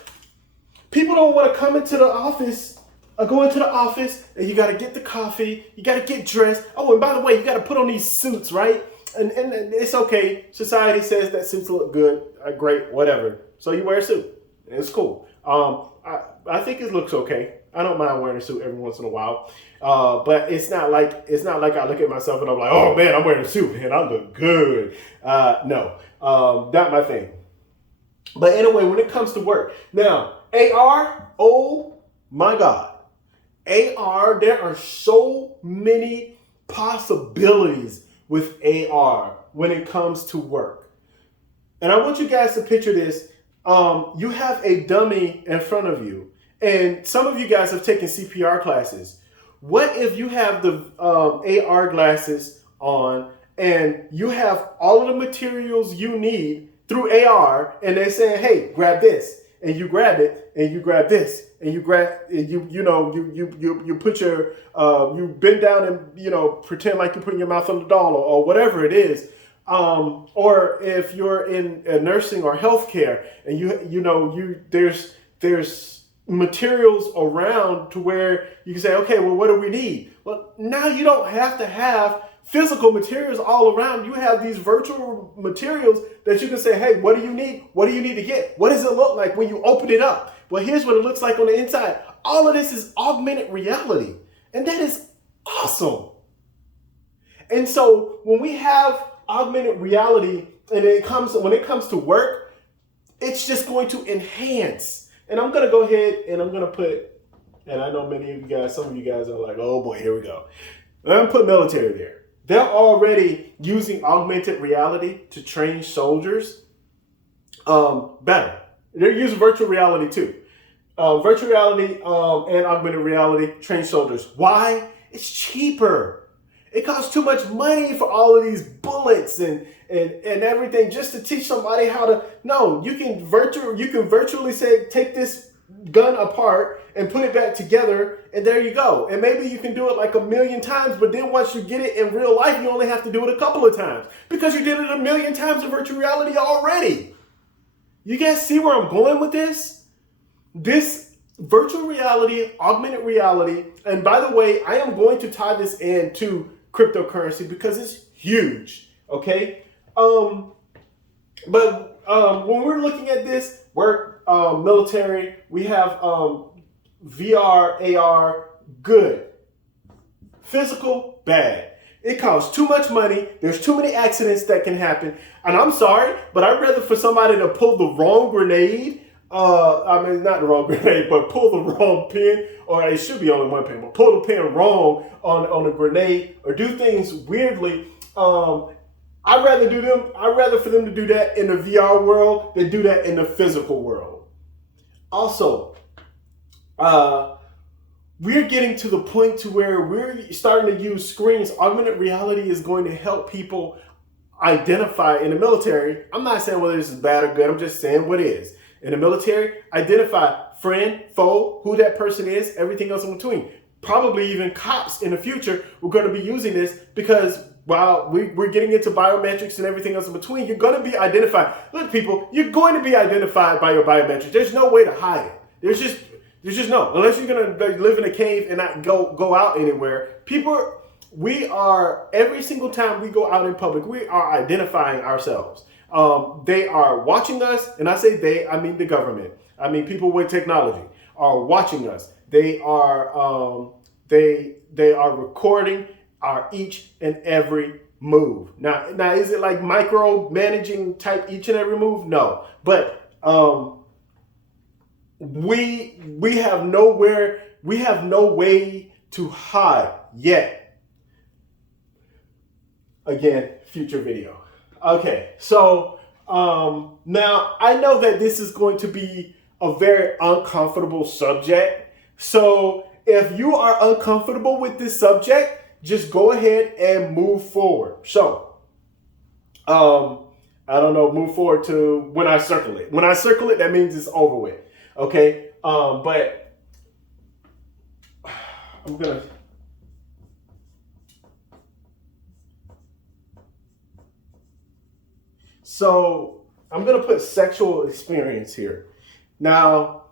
people don't want to come into the office or go into the office and you got to get the coffee, you got to get dressed. Oh, and by the way, you got to put on these suits, right? And it's okay. Society says that suits look good, great, whatever. So you wear a suit. It's cool. I think it looks okay. I don't mind wearing a suit every once in a while. But it's not like I look at myself and I'm like, oh man, I'm wearing a suit, man, I look good. No, not my thing. But anyway, when it comes to work, now AR, oh my God, AR, there are so many possibilities with AR when it comes to work. And I want you guys to picture this. You have a dummy in front of you, and some of you guys have taken CPR classes. What if you have the AR glasses on and you have all of the materials you need through AR, and they're saying, hey, grab this, and you grab it, and you grab this, and you grab, you put your, you bend down and, pretend like you're putting your mouth on the doll or whatever it is. Or if you're in nursing or healthcare and there's materials around to where you can say, okay, well, what do we need? Well, now you don't have to have physical materials all around. You have these virtual materials that you can say, hey, what do you need? What do you need to get? What does it look like when you open it up? Well, here's what it looks like on the inside. All of this is augmented reality. And that is awesome. And so when we have augmented reality and when it comes to work, it's just going to enhance. And I'm going to go ahead and I'm going to put, and I know some of you guys are like, oh boy, here we go. I'm going to put military there. They're already using augmented reality to train soldiers better. They're using virtual reality too. Virtual reality and augmented reality train soldiers. Why? It's cheaper. It costs too much money for all of these bullets and everything just to teach somebody how to. No, you can virtually say, take this gun apart and put it back together, and there you go. And maybe you can do it like 1,000,000 times, but then once you get it in real life, you only have to do it a couple of times because you did it 1,000,000 times in virtual reality already. You guys see where I'm going with this? This virtual reality, augmented reality, and by the way, I am going to tie this into cryptocurrency because it's huge, okay? But when we're looking at this, work, military, we have VR, AR, good. Physical, bad. It costs too much money. There's too many accidents that can happen. And I'm sorry, but I'd rather for somebody to pull the wrong grenade, not the wrong grenade, but pull the wrong pin, or it should be only one pin, but pull the pin wrong on a grenade or do things weirdly. I'd rather for them to do that in the VR world than do that in the physical world. Also, we're getting to the point to where we're starting to use screens. Augmented reality is going to help people identify in the military. I'm not saying whether this is bad or good. I'm just saying what is. In the military, identify friend, foe, who that person is, everything else in between. probably even cops in the future were going to be using this, because while we're getting into biometrics and everything else in between, you're going to be identified. Look, people, you're going to be identified by your biometrics. There's no way to hide it. There's just no, unless you're going to live in a cave and not go out anywhere. People, we are, every single time we go out in public, we are identifying ourselves. They are watching us, and I say they, I mean the government. I mean people with technology are watching us. They are recording our each and every move. Now is it like micro managing type each and every move? No, but we have no way to hide yet. Again, future video. Okay, so now I know that this is going to be a very uncomfortable subject. So if you are uncomfortable with this subject, just go ahead and move forward. So, I don't know, move forward to when I circle it. When I circle it, that means it's over with. Okay, but I'm gonna. So I'm gonna put sexual experience here. Now,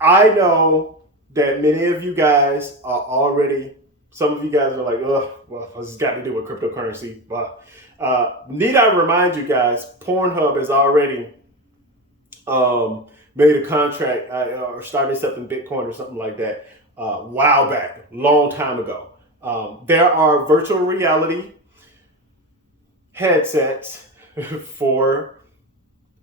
I know that many of you guys are already. Some of you guys are like, oh, well, this has got to do with cryptocurrency. But need I remind you guys, Pornhub has already made a contract or started something Bitcoin or something like that a while back, long time ago. There are virtual reality headsets for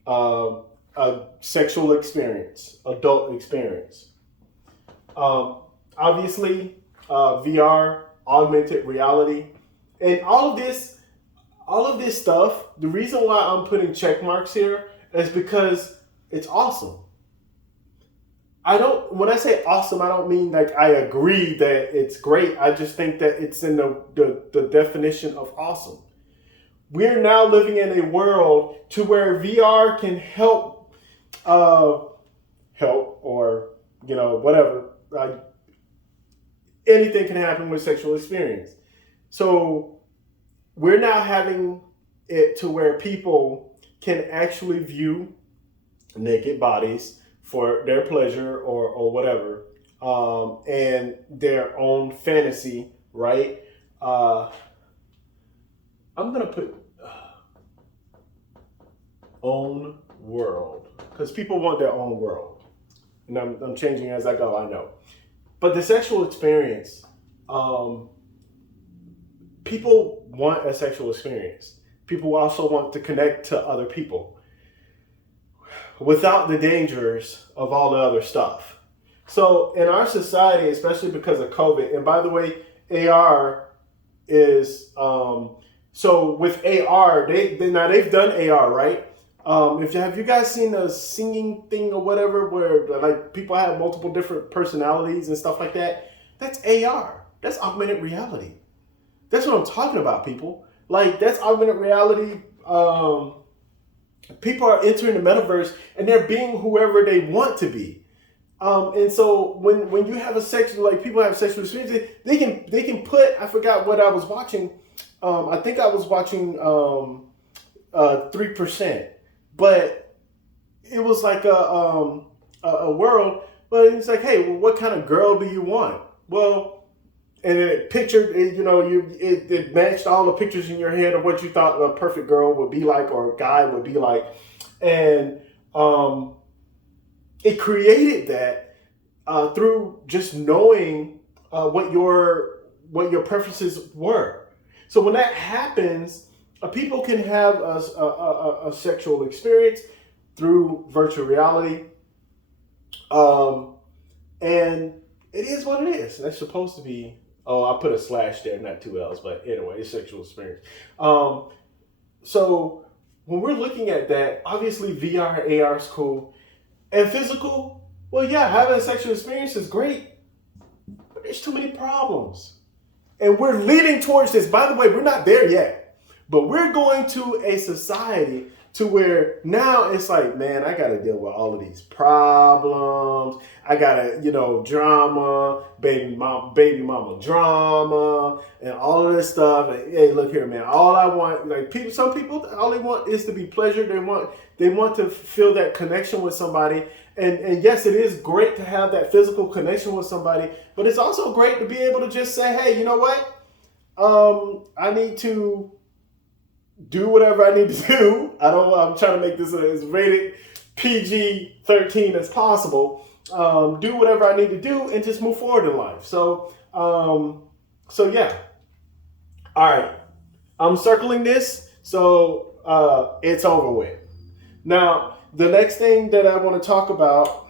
a sexual experience, adult experience. Obviously, VR, augmented reality, and all of this stuff. The reason why I'm putting check marks here is because it's awesome. When I say awesome, I don't mean like I agree that it's great. I just think that it's in the definition of awesome. We're now living in a world to where VR can help or, whatever. Anything can happen with sexual experience. So we're now having it to where people can actually view naked bodies for their pleasure or whatever, and their own fantasy, right? I'm gonna put own world, because people want their own world, and I'm changing as I go, I know. But the sexual experience, people want a sexual experience. People also want to connect to other people without the dangers of all the other stuff. So in our society, especially because of COVID, and by the way, AR is, so with AR, they've done AR, right? Have you guys seen the singing thing or whatever, where like people have multiple different personalities and stuff like that? That's AR. That's augmented reality. That's what I'm talking about, people. Like, that's augmented reality. People are entering the metaverse and they're being whoever they want to be. And so when you have a sexual, like people have sexual experience, they can put, I forgot what I was watching. I think I was watching 3%. But it was like a world, but it's like, hey, well, what kind of girl do you want? Well, and it pictured, it matched all the pictures in your head of what you thought a perfect girl would be like, or a guy would be like, and it created that through just knowing what your preferences were. So when that happens, people can have a sexual experience through virtual reality, and it is what it is. That's supposed to be. Oh, I put a slash there, not two L's, but anyway, it's sexual experience. So when we're looking at that, obviously VR and AR is cool, and physical. Well, yeah, having a sexual experience is great, but there's too many problems, and we're leading towards this. By the way, we're not there yet. But we're going to a society to where now it's like, man, I got to deal with all of these problems. I got to, drama, baby mama drama, and all of this stuff. And, hey, look here, man. All I want, some people, all they want is to be pleasured. They want to feel that connection with somebody. And yes, it is great to have that physical connection with somebody, but it's also great to be able to just say, hey, you know what? I need to do whatever I need to do. I'm trying to make this as rated PG-13 as possible. Do whatever I need to do and just move forward in life. So yeah. All right. I'm circling this. So, it's over with. Now, the next thing that I want to talk about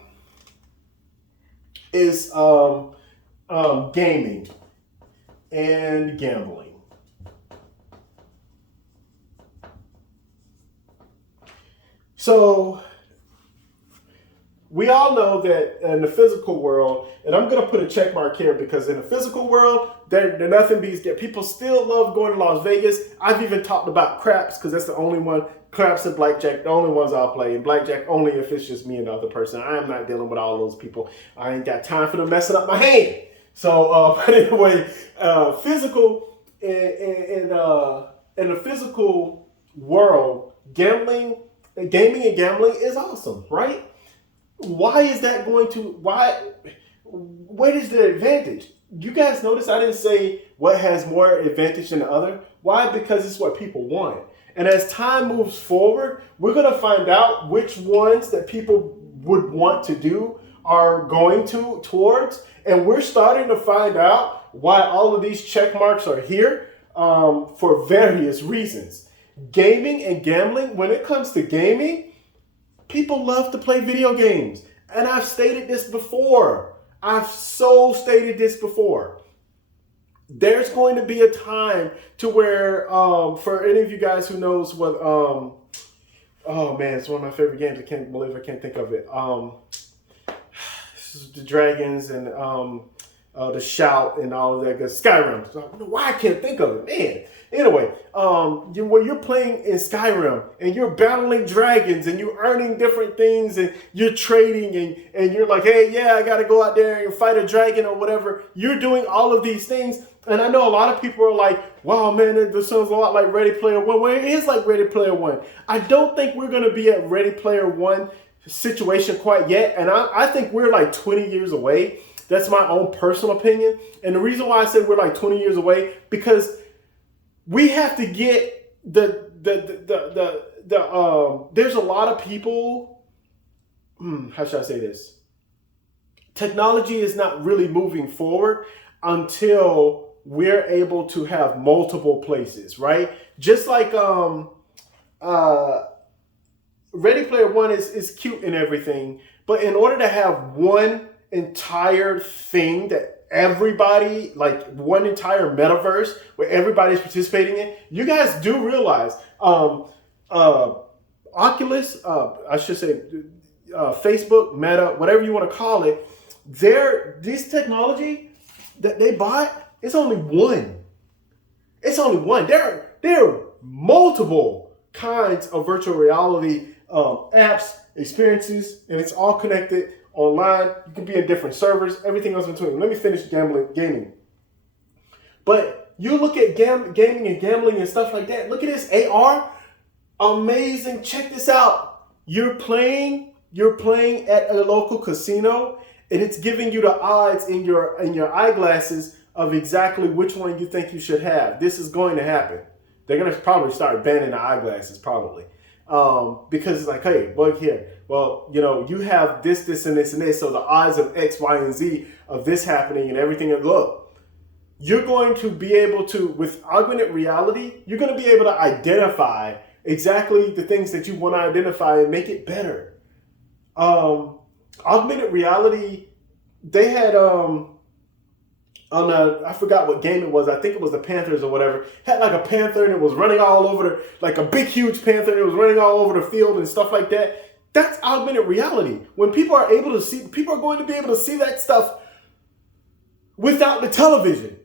is gaming and gambling. So we all know that in the physical world, and I'm going to put a check mark here because in the physical world, there nothing beats that. People still love going to Las Vegas. I've even talked about craps because that's the only one. Craps and blackjack, the only ones I'll play. And blackjack only if it's just me and the other person. I am not dealing with all those people. I ain't got time for them messing up my hand. So, but anyway, physical in the physical world, gaming and gambling is awesome, right? Why is that going to? What is the advantage? You guys notice I didn't say what has more advantage than the other. Why? Because it's what people want. And as time moves forward, we're going to find out which ones that people would want to do are going towards. And we're starting to find out why all of these check marks are here for various reasons. Gaming and gambling, when it comes to gaming, people love to play video games. And I've stated this before. There's going to be a time to where, for any of you guys who knows what, oh man, it's one of my favorite games. I can't believe I can't think of it. The dragons and the shout and all of that good Skyrim. So I don't know why I can't think of it, man. Anyway, when you're playing in Skyrim and you're battling dragons and you're earning different things and you're trading and you're like, hey, yeah, I got to go out there and fight a dragon or whatever. You're doing all of these things. And I know a lot of people are like, wow, man, this sounds a lot like Ready Player One. Well, it is like Ready Player One. I don't think we're going to be at Ready Player One situation quite yet. And I think we're like 20 years away. That's my own personal opinion. And the reason why I said we're like 20 years away, because we have to get there's a lot of people, how should I say this? Technology is not really moving forward until we're able to have multiple places, right? Just like Ready Player One is cute and everything, but in order to have one entire thing that everybody, like one entire metaverse where everybody's participating in, you guys do realize Oculus, I should say Facebook, Meta, whatever you want to call it, this technology that they bought, it's only one. It's only one. There are multiple kinds of virtual reality apps, experiences, and it's all connected online. You can be in different servers, everything else in between. Let me finish gaming. But you look at gaming and gambling and stuff like that. Look at this AR. Amazing. Check this out. You're playing at a local casino, and it's giving you the odds in your eyeglasses of exactly which one you think you should have. This is going to happen. They're going to probably start banning the eyeglasses, probably. Because it's like, hey, look here. Well, you have this, and this, and this. So the odds of X, Y, and Z of this happening and everything. Look, you're going to be able to, with augmented reality, you're going to be able to identify exactly the things that you want to identify and make it better. Augmented reality, they had, I forgot what game it was. I think it was the Panthers or whatever. Had like a panther and it was running all over like a big, huge panther. And it was running all over the field and stuff like that. That's augmented reality. When people are going to be able to see that stuff without the television.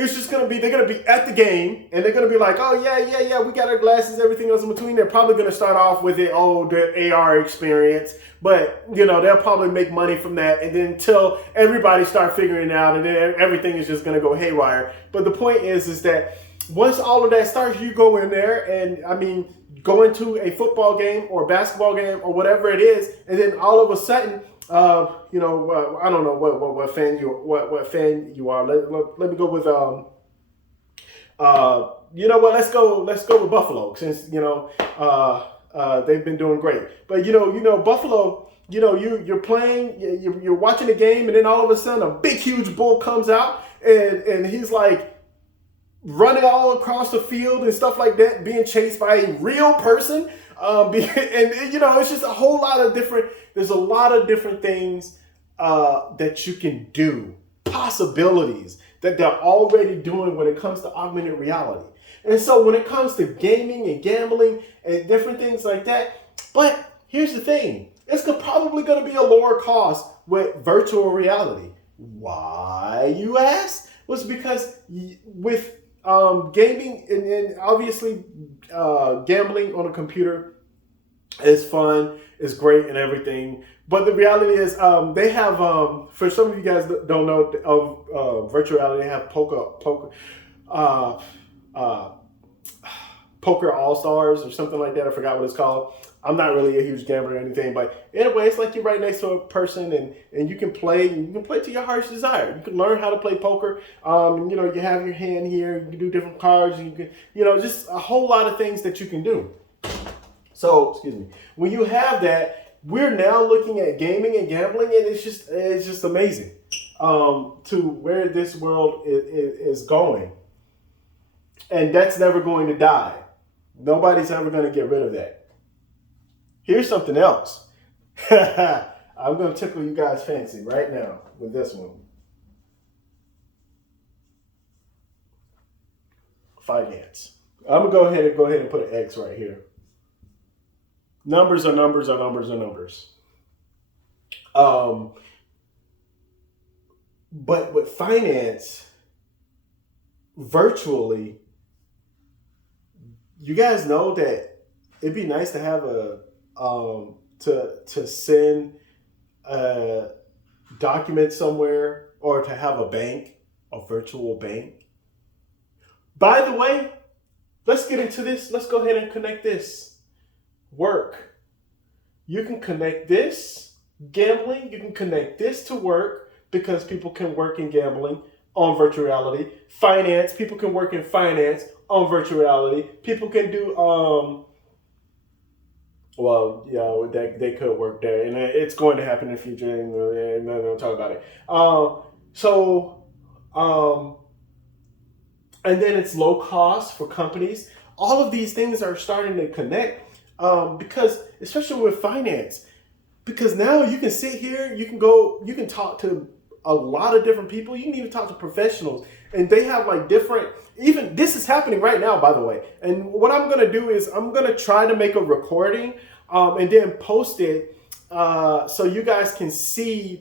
It's just going to be, they're going to be at the game and they're going to be like, oh, yeah, we got our glasses, everything else in between. They're probably going to start off with the AR experience, but, they'll probably make money from that. And then until everybody start figuring it out, and then everything is just going to go haywire. But the point is that once all of that starts, you go in there and, go into a football game or basketball game or whatever it is, and then all of a sudden, I don't know what fan you are. Let me go with let's go with Buffalo, since they've been doing great. But Buffalo, you're playing, you're watching the game, and then all of a sudden a big huge bull comes out and he's like running all across the field and stuff like that, being chased by a real person. It's just a whole lot of different, there's a lot of different things that you can do, possibilities that they're already doing when it comes to augmented reality. And so when it comes to gaming and gambling and different things like that, but here's the thing, it's probably going to be a lower cost with virtual reality. Why, you ask? Was because with gaming and obviously gambling on a computer is fun, is great and everything. But the reality is they have, for some of you guys that don't know of virtual reality, they have Poker All-Stars or something like that. I forgot what it's called. I'm not really a huge gambler or anything, but anyway, it's like you're right next to a person and you can play to your heart's desire. You can learn how to play poker. You have your hand here, you can do different cards, you can, just a whole lot of things that you can do. So, excuse me. When you have that, we're now looking at gaming and gambling, and it's just amazing to where this world is going. And that's never going to die. Nobody's ever going to get rid of that. Here's something else. I'm going to tickle you guys' fancy right now with this one. Finance. I'm going to go ahead and put an X right here. Numbers are numbers are numbers are numbers. But with finance, virtually, you guys know that it'd be nice to have to send a document somewhere, or to have a virtual bank. By the way, let's get into this. Let's go ahead and connect this. Work. You can connect this gambling. You can connect this to work, because people can work in gambling on virtual reality. Finance. People can work in finance on virtual reality. People can do they could work there, and it's going to happen in the future, and we'll talk about it. And then it's low cost for companies. All of these things are starting to connect, because, especially with finance, because now you can sit here, you can talk to a lot of different people. You can even talk to professionals, and they have even this is happening right now, by the way. And what I'm going to do is I'm going to try to make a recording and then post it so you guys can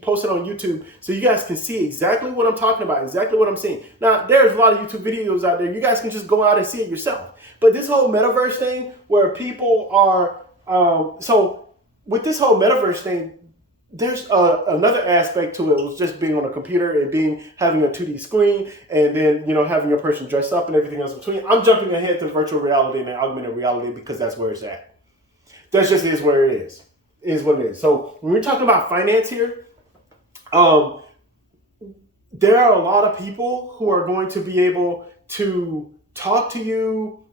post it on YouTube so you guys can see exactly what I'm talking about, exactly what I'm seeing. Now, there's a lot of YouTube videos out there. You guys can just go out and see it yourself. But this whole metaverse thing where people are, with this whole metaverse thing, there's another aspect to it. It was just being on a computer and having a 2D screen, and then having a person dressed up and everything else in between. I'm jumping ahead to virtual reality and augmented reality because that's where it's at. That just is where it is. It is what it is. So when we're talking about finance here, there are a lot of people who are going to be able to talk to you,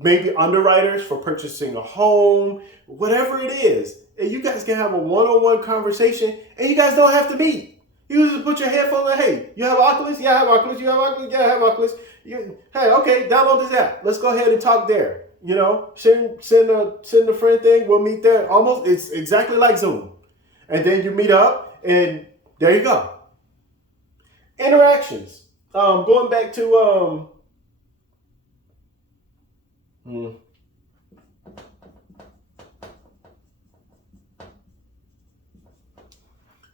maybe underwriters for purchasing a home, whatever it is. And you guys can have a one-on-one conversation, and you guys don't have to meet. You just put your headphones on. Hey, you have Oculus? Yeah, I have Oculus. You have Oculus? Yeah, I have Oculus. Hey, okay, download this app. Let's go ahead and talk there. Send a friend thing. We'll meet there. It's exactly like Zoom. And then you meet up, and there you go. Interactions. Going back to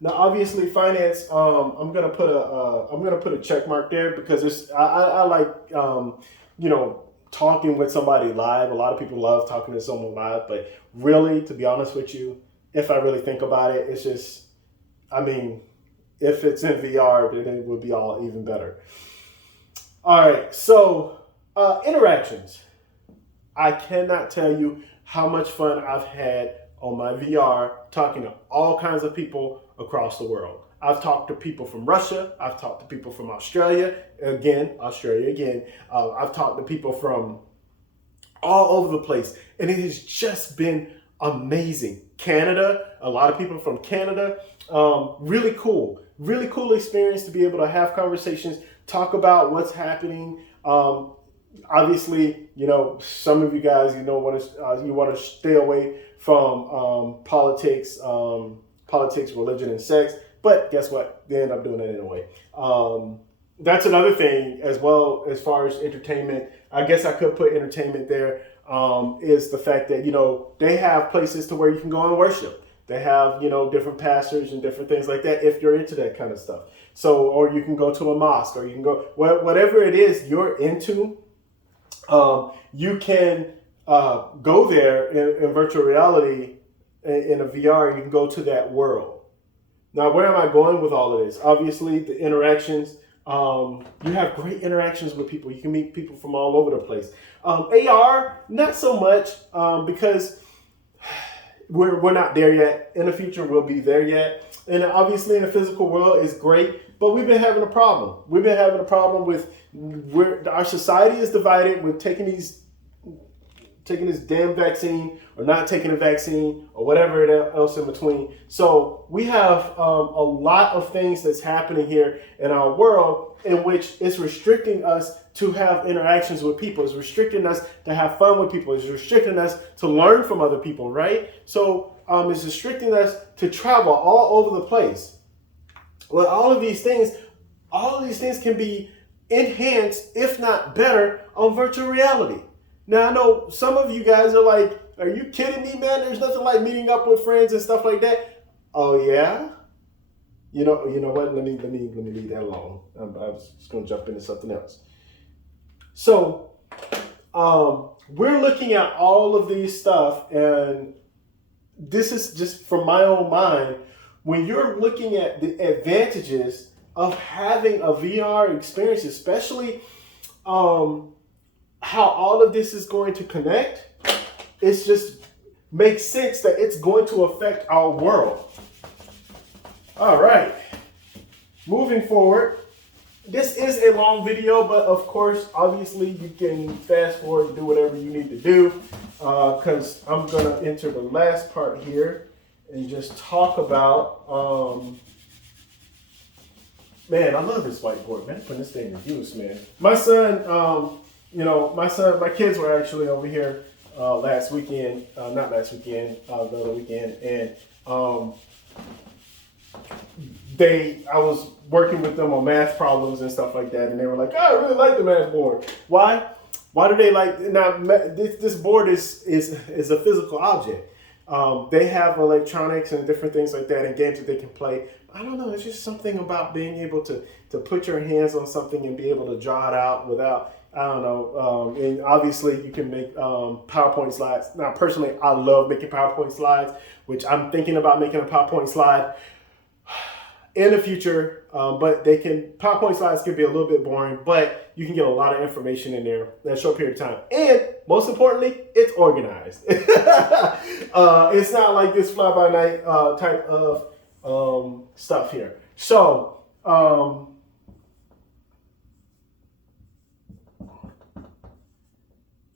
Now, obviously, finance. I'm gonna put a check mark there because I like talking with somebody live. A lot of people love talking to someone live, but really, to be honest with you, if I really think about it, it's just, I mean, if it's in VR, then it would be all even better. All right, so interactions. I cannot tell you how much fun I've had on my VR talking to all kinds of people across the world. I've talked to people from Russia. I've talked to people from Australia again. I've talked to people from all over the place, and it has just been amazing. Canada, a lot of people from Canada. Really cool experience to be able to have conversations, talk about what's happening. Obviously, some of you guys, you want to stay away from politics, religion, and sex. But guess what? They end up doing it anyway. That's another thing as well as far as entertainment. I guess I could put entertainment there. Is the fact that they have places to where you can go and worship. They have different pastors and different things like that if you're into that kind of stuff. So, or you can go to a mosque, or you can go whatever it is you're into. You can go there in virtual reality in a VR. You can go to that world. Now, where am I going with all of this? Obviously, the interactions. You have great interactions with people. You can meet people from all over the place. AR, not so much because we're not there yet. In the future, we'll be there yet. And obviously, in the physical world, is great. But we've been having a problem. We've been having a problem with where our society is divided with taking this damn vaccine or not taking a vaccine or whatever else in between. So we have a lot of things that's happening here in our world in which it's restricting us to have interactions with people. It's restricting us to have fun with people. It's restricting us to learn from other people, right? So it's restricting us to travel all over the place. Well, all of these things can be enhanced, if not better, on virtual reality. Now, I know some of you guys are like, are you kidding me, man? There's nothing like meeting up with friends and stuff like that. Oh, yeah? You know what? Let me leave that alone. I was just going to jump into something else. So, we're looking at all of these stuff, and this is just from my own mind. When you're looking at the advantages of having a VR experience, especially how all of this is going to connect, it just makes sense that it's going to affect our world. All right, moving forward. This is a long video, but of course, obviously, you can fast forward and do whatever you need to do, because I'm going to enter the last part here and just talk about, man, I love this whiteboard, man. Putting this thing to use, man. My kids were actually over here the other weekend, and I was working with them on math problems and stuff like that, and they were like, "Oh, I really like the math board." Why? Why do they like? Now, this board is a physical object. They have electronics and different things like that, and games that they can play. I don't know. It's just something about being able to put your hands on something and be able to draw it out without. I don't know. And obviously, you can make PowerPoint slides. Now, personally, I love making PowerPoint slides, which I'm thinking about making a PowerPoint slide in the future. But PowerPoint slides can be a little bit boring, but you can get a lot of information in there in a short period of time. And most importantly, it's organized. It's not like this fly-by-night type of stuff here. So,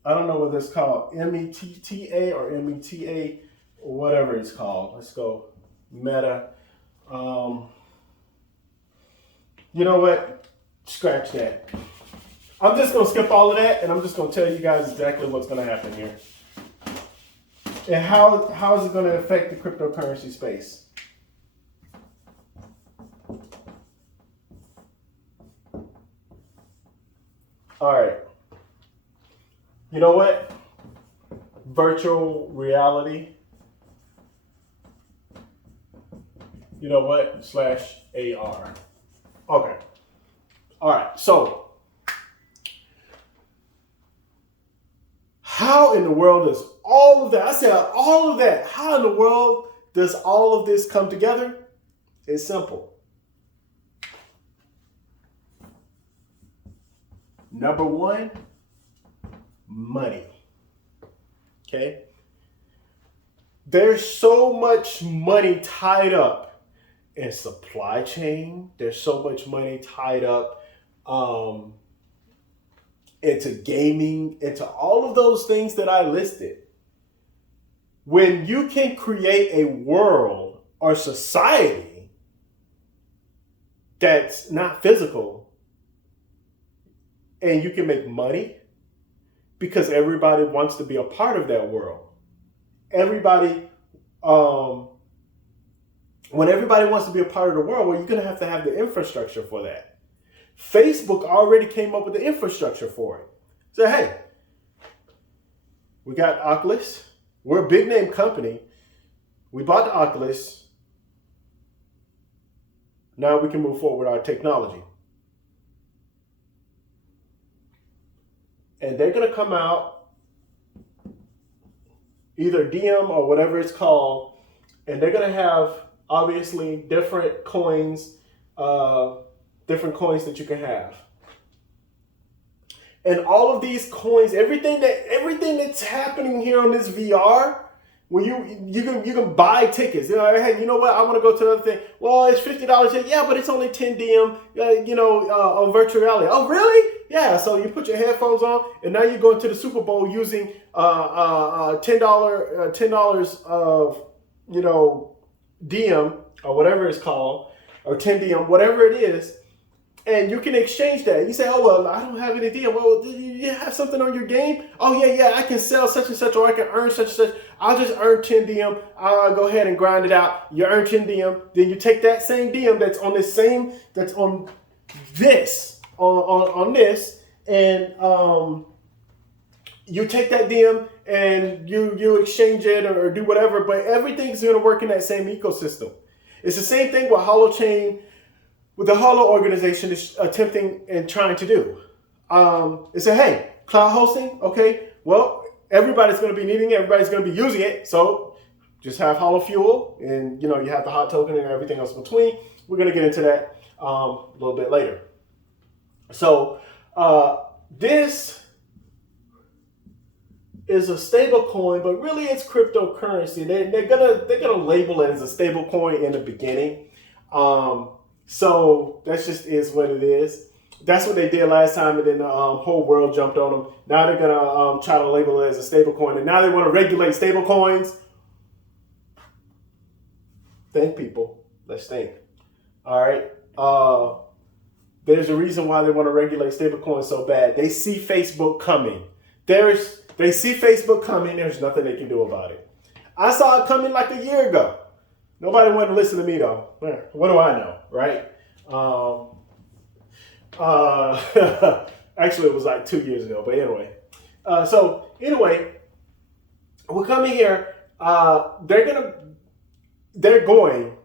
I don't know what it's called, METTA or META, or whatever it's called. Let's go Meta. You know what? Scratch that. I'm just going to skip all of that, and I'm just going to tell you guys exactly what's going to happen here. And how is it going to affect the cryptocurrency space? All right. You know what? Virtual reality You know what? /AR. Okay. All right. So, how in the world does all of that, I said all of that, how in the world does all of this come together? It's simple. Number one, money. Okay? There's so much money tied up in supply chain. There's so much money tied up into gaming, into all of those things that I listed. When you can create a world or society that's not physical and you can make money because everybody wants to be a part of that world. Everybody, when everybody wants to be a part of the world, well, you're going to have the infrastructure for that. Facebook already came up with the infrastructure for it. So, hey, we got Oculus. We're a big name company. We bought the Oculus. Now we can move forward with our technology. And they're going to come out, either DM or whatever it's called, and they're going to have, obviously, different coins that you can have. And all of these coins, everything that's happening here on this VR, when you can buy tickets. Hey, you know what? I want to go to another thing. Well, it's $50. Yeah, but it's only 10 DM. On virtual reality. Oh, really? Yeah. So you put your headphones on, and now you're going to the Super Bowl using $10 of DM or whatever it's called, or 10 DM, whatever it is. And you can exchange that. You say, oh, well, I don't have any DM. Well, do you have something on your game? Oh, yeah, I can sell such and such, or I can earn such and such. I'll just earn 10 DM. I'll go ahead and grind it out. You earn 10 DM. Then you take that same DM that's on this, on this, and you take that DM and you exchange it or do whatever, but everything's going to work in that same ecosystem. It's the same thing with HoloChain, what the Holo organization is attempting and trying to do. They say, hey, cloud hosting, okay, well, everybody's going to be needing it, everybody's going to be using it, so just have Holo Fuel, and you have the hot token and everything else in between. We're going to get into that a little bit later. So this is a stable coin, but really it's cryptocurrency. They're gonna label it as a stable coin in the beginning. So that just is what it is. That's what they did last time, and then the whole world jumped on them. Now they're gonna try to label it as a stable coin, and now they want to regulate stable coins. Think, people. Let's think. All right. There's a reason why they want to regulate stablecoins so bad. They see Facebook coming. They see Facebook coming. There's nothing they can do about it. I saw it coming like a year ago. Nobody wanted to listen to me though. What do I know, right? Actually, it was like 2 years ago. But anyway, we're coming here. They're going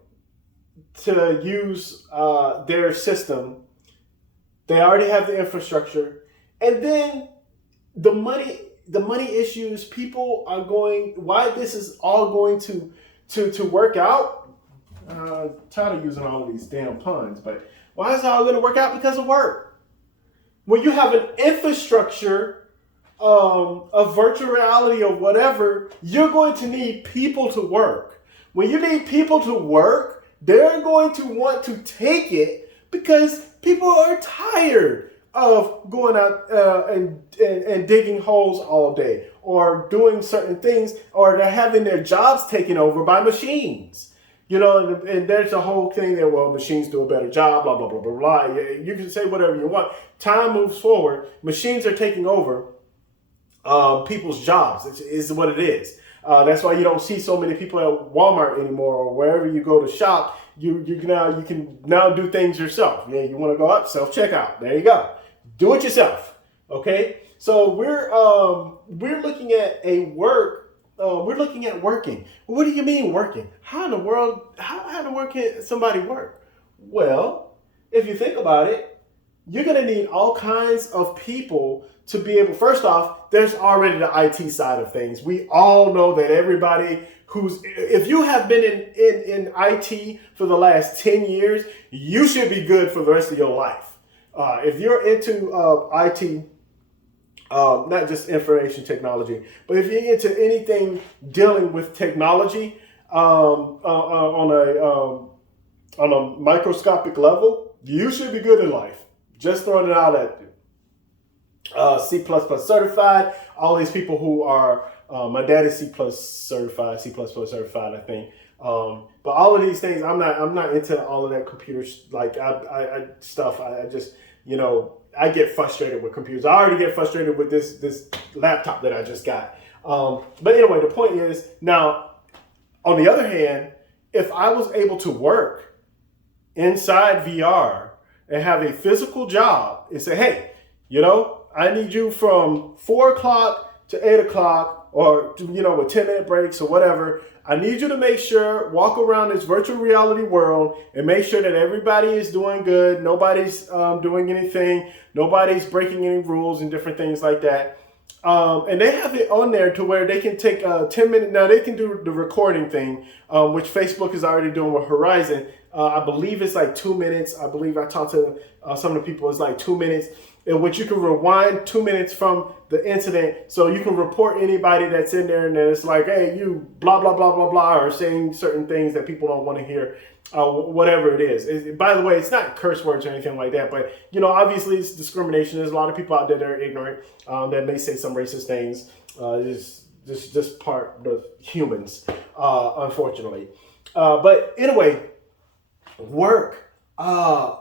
to use their system. They already have the infrastructure, and then the money issues. People are going. Why this is all going to work out? Tired of using all of these damn puns, but why is it all going to work out? Because of work. When you have an infrastructure of virtual reality or whatever, you're going to need people to work. When you need people to work, they're going to want to take it because people are tired of going out and digging holes all day, or doing certain things, or they're having their jobs taken over by machines. And there's a whole thing that, well, machines do a better job, blah, blah, blah, blah, blah. You can say whatever you want. Time moves forward. Machines are taking over people's jobs. It's what it is. That's why you don't see so many people at Walmart anymore, or wherever you go to shop. You can now do things yourself. Yeah, you want to go up, self-checkout. There you go. Do it yourself. Okay? So we're looking at a work we're looking at working. Well, what do you mean working? How in the world? How in the world can somebody work? Well, if you think about it, you're going to need all kinds of people to be able. First off, there's already the IT side of things. We all know that everybody if you have been in IT for the last 10 years, you should be good for the rest of your life. If you're into IT, not just information technology, but if you're into anything dealing with technology on a microscopic level, you should be good in life. Just throwing it out at you. C++ certified. All these people who are my dad is C++ certified, I think. But all of these things, I'm not into all of that computer stuff. I just, I get frustrated with computers. I already get frustrated with this laptop that I just got. But anyway, the point is, now, on the other hand, if I was able to work inside VR and have a physical job and say, hey, I need you from 4 o'clock to 8 o'clock, or, with 10-minute breaks or whatever. I need you to make sure, walk around this virtual reality world and make sure that everybody is doing good. Nobody's doing anything. Nobody's breaking any rules and different things like that. And they have it on there to where they can take 10 minutes. Now, they can do the recording thing, which Facebook is already doing with Horizon. I believe it's like 2 minutes. I believe I talked to some of the people. It's like 2 minutes in which you can rewind 2 minutes from the incident. So you can report anybody that's in there and then it's like, hey, you blah, blah, blah, blah, blah, or saying certain things that people don't want to hear, whatever it is. By the way, it's not curse words or anything like that, but, obviously it's discrimination. There's a lot of people out there that are ignorant that may say some racist things. It's just part of humans, unfortunately. But anyway, work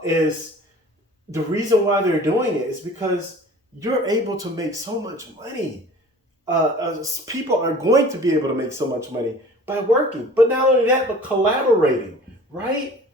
is... The reason why they're doing it is because you're able to make so much money. People are going to be able to make so much money by working. But not only that, but collaborating, right?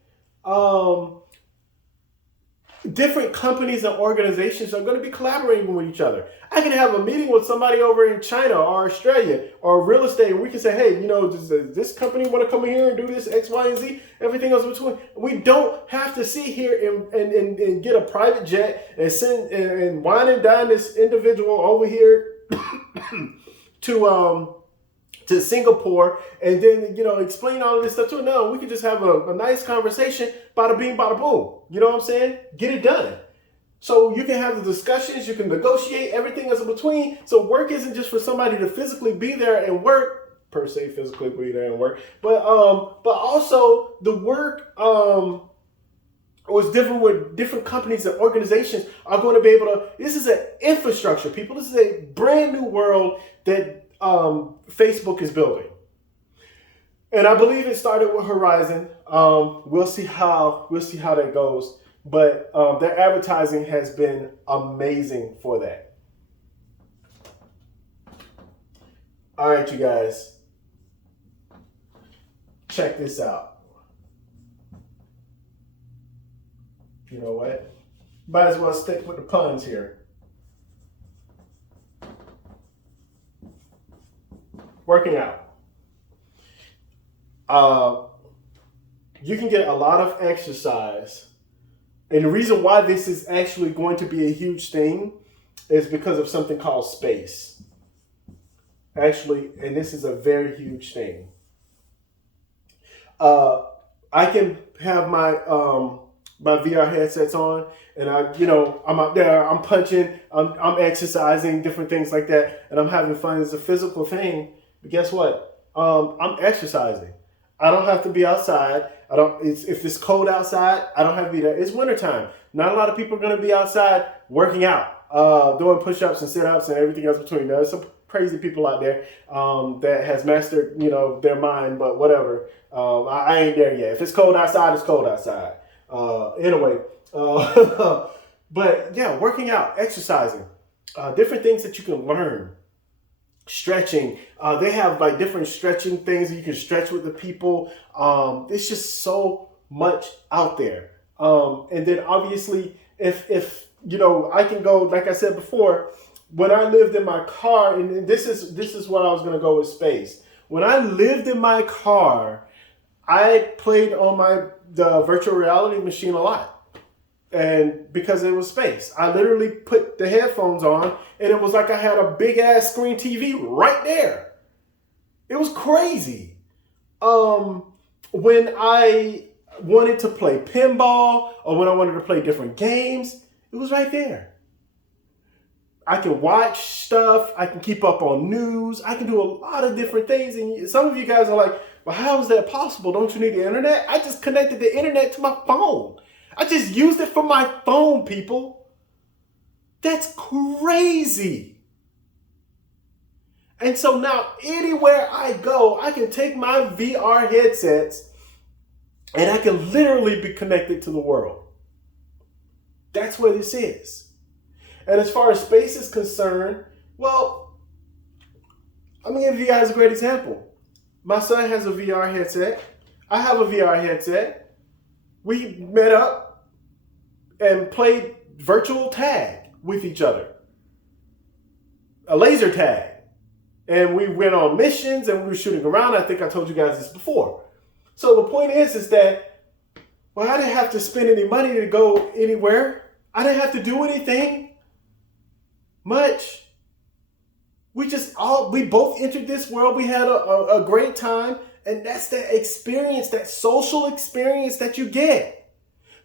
Different companies and organizations are going to be collaborating with each other. I can have a meeting with somebody over in China or Australia or real estate, and we can say, hey, does this company want to come in here and do this X, Y, and Z? Everything else between. We don't have to sit here and get a private jet and send and wine and dine this individual over here to Singapore and then, explain all of this stuff to her. No, we can just have a nice conversation, bada bing, bada boom. You know what I'm saying? Get it done. So you can have the discussions, you can negotiate everything else in between. So work isn't just for somebody to physically be there and work, per se, physically be there and work, but also the work was different with different companies and organizations are going to be able to, this is an infrastructure, people. This is a brand new world that Facebook is building. And I believe it started with Horizon. We'll see how that goes. But their advertising has been amazing for that. All right, you guys. Check this out. You know what? Might as well stick with the puns here. Working out. You can get a lot of exercise. And the reason why this is actually going to be a huge thing is because of something called space. Actually, and this is a very huge thing. I can have my my VR headsets on, and I'm out there, I'm punching, I'm exercising, different things like that, and I'm having fun. It's a physical thing. But guess what? I'm exercising. I don't have to be outside. If it's cold outside, I don't have to be there. It's wintertime. Not a lot of people are going to be outside working out, doing push-ups and sit-ups and everything else between. There's some crazy people out there that has mastered, their mind, but whatever. I ain't there yet. If it's cold outside, it's cold outside. Anyway, but yeah, working out, exercising, different things that you can learn. Stretching. They have like different stretching things that you can stretch with the people. It's just so much out there. And then obviously if I can go, like I said before, when I lived in my car, and this is what I was going to go with space. When I lived in my car, I played on the virtual reality machine a lot. And because it was space, I literally put the headphones on and it was like I had a big ass screen TV right there. It was crazy. When I wanted to play pinball or when I wanted to play different games, it was right there. I can watch stuff. I can keep up on news. I can do a lot of different things. And some of you guys are like, well, how is that possible? Don't you need the internet? I just connected the internet to my phone. I just used it for my phone, people. That's crazy. And so now anywhere I go, I can take my VR headsets and I can literally be connected to the world. That's where this is. And as far as space is concerned, well, I'm going to give you guys a great example. My son has a VR headset. I have a VR headset. We met up and played virtual tag with each other. A laser tag. And we went on missions and we were shooting around. I think I told you guys this before. So the point is that, well, I didn't have to spend any money to go anywhere. I didn't have to do anything much. We both entered this world. We had a great time. And that's the experience, that social experience that you get.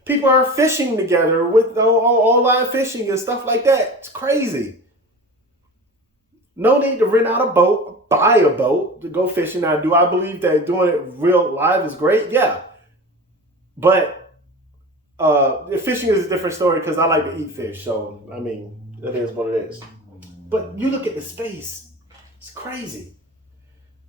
People are fishing together with online fishing and stuff like that. It's crazy. No need to rent out a boat, buy a boat to go fishing. Now, do I believe that doing it real live is great? Yeah. But fishing is a different story because I like to eat fish. So, I mean, that is what it is. But you look at the space. It's crazy.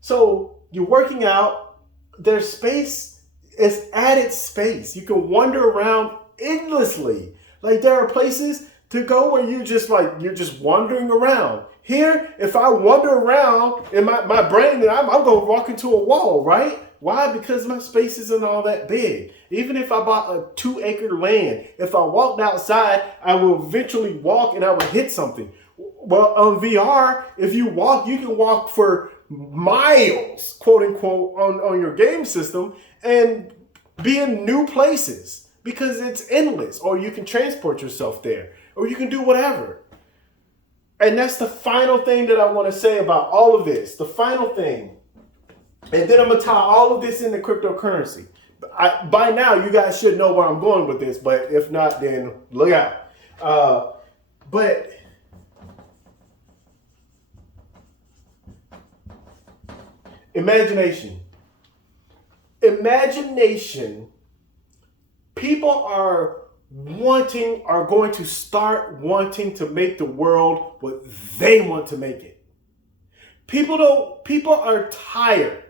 So, you're working out. There's space. It's added space. You can wander around endlessly. Like, there are places to go where you're just wandering around. Here, if I wander around in my brain, then I'm going to walk into a wall, right? Why? Because my space isn't all that big. Even if I bought a 2-acre land, if I walked outside, I will eventually walk and I will hit something. Well, on VR, if you walk, you can walk for miles, quote unquote, on your game system and be in new places because it's endless. Or you can transport yourself there, or you can do whatever. And that's the final thing that I want to say about all of this. The final thing. And then I'm going to tie all of this into cryptocurrency. By now, you guys should know where I'm going with this. But if not, then look out. But imagination. Imagination. People are going to start wanting to make the world what they want to make it. People are tired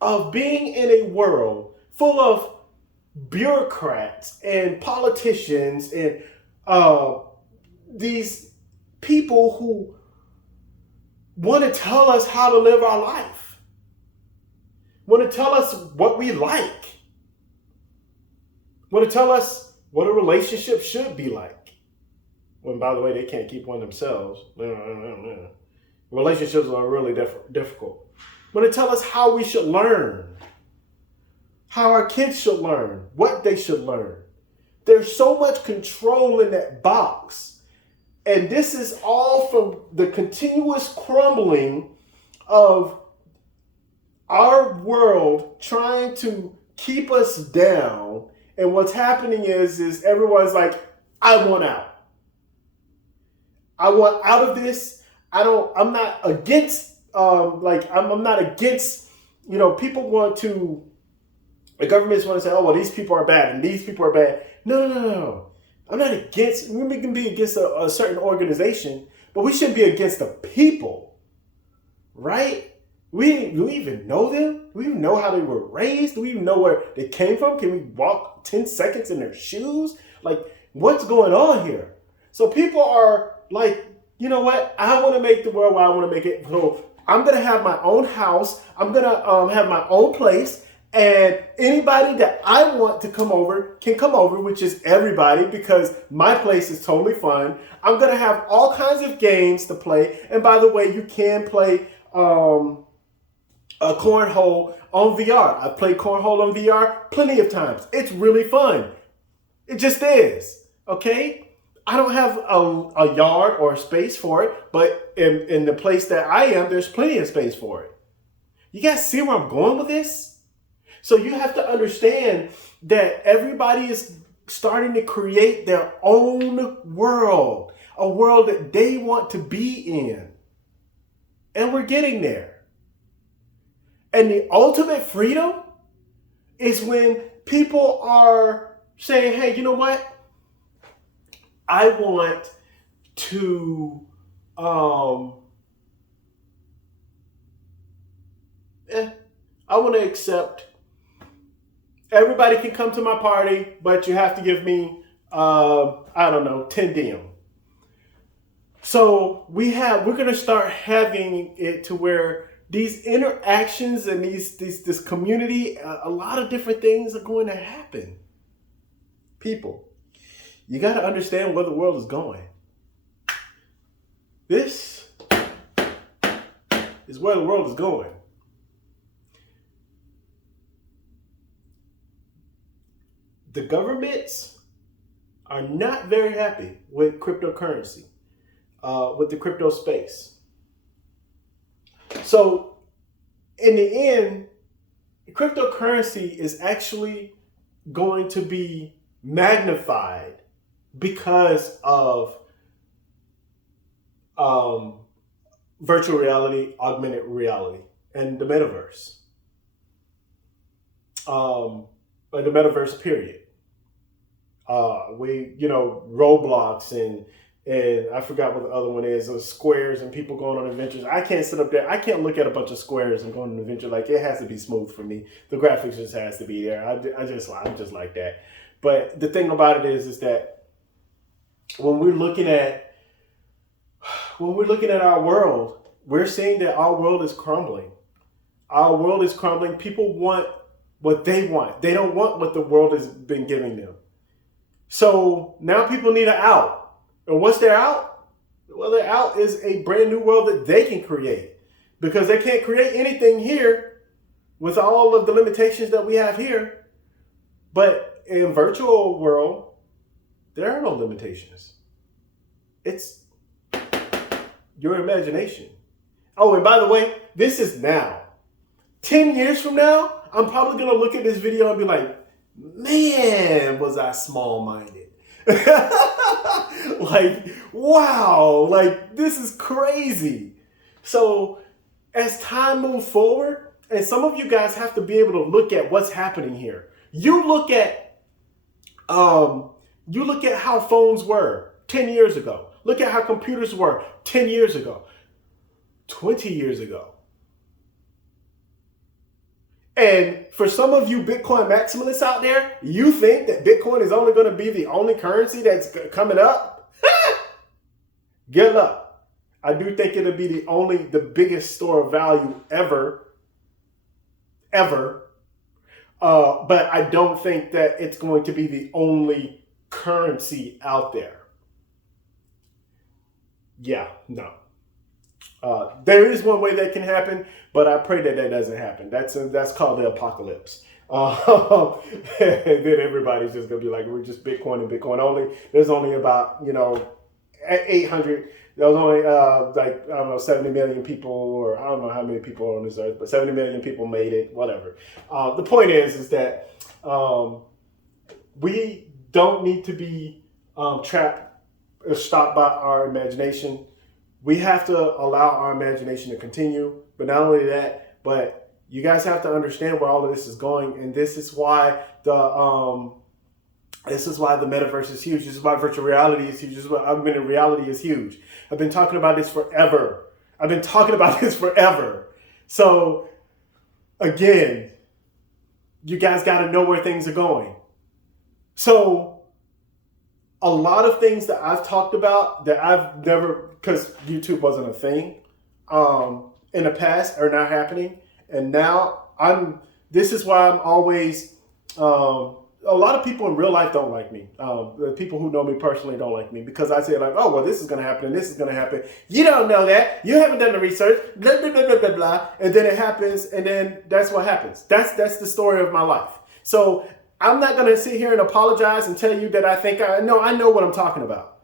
of being in a world full of bureaucrats and politicians and these people who want to tell us how to live our life, want to tell us what we like, want to tell us what a relationship should be like. When, by the way, they can't keep one themselves. Relationships are really difficult. Want to tell us how we should learn, how our kids should learn, what they should learn. There's so much control in that box. And this is all from the continuous crumbling of our world trying to keep us down. And what's happening is everyone's like, I want out. I want out of this. I'm not against, I'm not against, people want to, the governments want to say, oh, well, these people are bad and these people are bad. No. I'm not against, we can be against a certain organization, but we shouldn't be against the people, right? Do we even know them? Do we even know how they were raised? Do we even know where they came from? Can we walk 10 seconds in their shoes? Like, what's going on here? So people are like, you know what? I want to make the world where I want to make it. So I'm going to have my own house. I'm going to have my own place. And anybody that I want to come over can come over, which is everybody, because my place is totally fun. I'm going to have all kinds of games to play. And by the way, you can play a cornhole on VR. I've played cornhole on VR plenty of times. It's really fun. It just is. Okay? I don't have a yard or a space for it, but in the place that I am, there's plenty of space for it. You guys see where I'm going with this? So you have to understand that everybody is starting to create their own world, a world that they want to be in. And we're getting there. And the ultimate freedom is when people are saying, hey, you know what? I want to I want to accept everybody can come to my party, but you have to give me I don't know, 10 diem. So we're going to start having it to where these interactions and this community, a lot of different things are going to happen. People, you got to understand where the world is going. This is where the world is going. The governments are not very happy with cryptocurrency, with the crypto space. So in the end, cryptocurrency is actually going to be magnified because of virtual reality, augmented reality, and the metaverse. The metaverse period. Roblox and I forgot what the other one is, squares and people going on adventures. I can't sit up there. I can't look at a bunch of squares and go on an adventure. Like, it has to be smooth for me. The graphics just has to be there. I'm just like that. But the thing about it is that when we're looking at our world, we're seeing that our world is crumbling. Our world is crumbling. People want what they want. They don't want what the world has been giving them. So now people need an out. And what's their out? Well, their out is a brand new world that they can create, because they can't create anything here with all of the limitations that we have here. But in virtual world, there are no limitations. It's your imagination. Oh, and by the way, this is now. 10 years from now, I'm probably going to look at this video and be like, man, was I small-minded. Like, wow, like, this is crazy. So as time moves forward, and some of you guys have to be able to look at what's happening here. You look at how phones were 10 years ago. Look at how computers were 10 years ago, 20 years ago. And for some of you Bitcoin maximalists out there, you think that Bitcoin is only going to be the only currency that's coming up? Good luck. I do think it'll be the biggest store of value ever. But I don't think that it's going to be the only currency out there. Yeah, no. There is one way that can happen, but I pray that doesn't happen. That's called the apocalypse. Then everybody's just gonna be like, we're just Bitcoin and Bitcoin only. There's only about 800. There's only 70 million people, or I don't know how many people are on this earth, but 70 million people made it. Whatever. The point is that we don't need to be trapped or stopped by our imagination. We have to allow our imagination to continue. But not only that, but you guys have to understand where all of this is going. And this is why the metaverse is huge. This is why virtual reality is huge. This is why augmented reality is huge. I've been talking about this forever. So again, you guys got to know where things are going. So a lot of things that I've talked about that I've never, because YouTube wasn't a thing in the past, are not happening. And now I'm this is why I'm always, a lot of people in real life don't like me. The people who know me personally don't like me because I say like, oh, well, this is going to happen and this is going to happen. You don't know that. You haven't done the research, blah, blah, blah, blah, blah, blah. And then it happens, and then that's what happens. That's the story of my life. So I'm not going to sit here and apologize and tell you that I know what I'm talking about.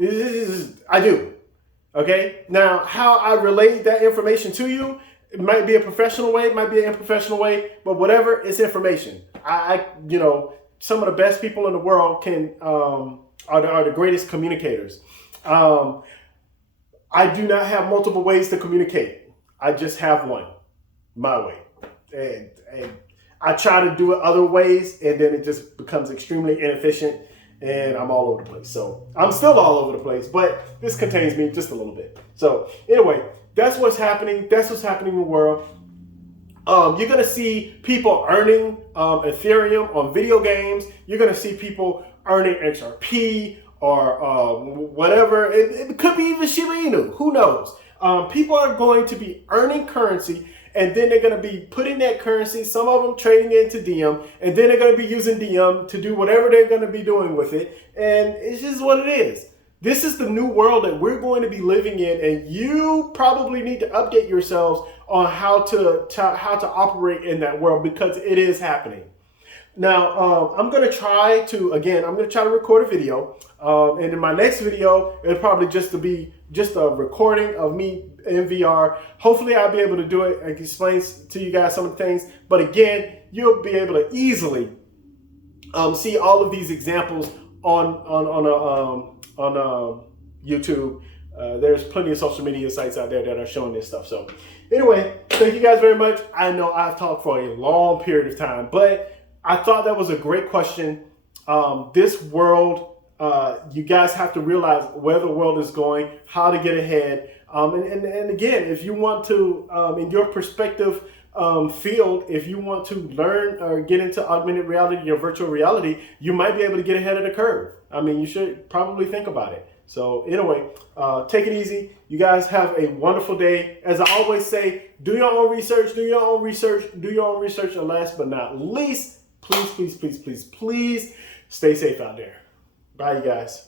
I do. Okay? Now, how I relate that information to you, it might be a professional way, it might be an unprofessional way, but whatever, it's information. Some of the best people in the world are the greatest communicators. I do not have multiple ways to communicate. I just have one, my way. And I try to do it other ways, and then it just becomes extremely inefficient, and I'm all over the place. So I'm still all over the place, but this contains me just a little bit. So anyway, that's what's happening. That's what's happening in the world. You're going to see people earning Ethereum on video games. You're going to see people earning XRP or whatever. It could be even Shiba Inu. Who knows? People are going to be earning currency, and then they're going to be putting that currency, some of them trading into Diem, and then they're going to be using Diem to do whatever they're going to be doing with it. And it's just what it is. This is the new world that we're going to be living in, and you probably need to update yourselves on how to operate in that world because it is happening. Now, I'm going to try to record a video, and in my next video, it'll probably be just a recording of me in VR. Hopefully, I'll be able to do it and explain to you guys some of the things. But again, you'll be able to easily see all of these examples on YouTube. There's plenty of social media sites out there that are showing this stuff. So anyway, thank you guys very much. I know I've talked for a long period of time, but I thought that was a great question. This world, you guys have to realize where the world is going, how to get ahead. And again, if you want to, in your perspective field, if you want to learn or get into augmented reality or virtual reality, you might be able to get ahead of the curve. I mean, you should probably think about it. So anyway, take it easy. You guys have a wonderful day. As I always say, do your own research, do your own research, do your own research. And last but not least, please, please, please, please, please stay safe out there. Bye, you guys.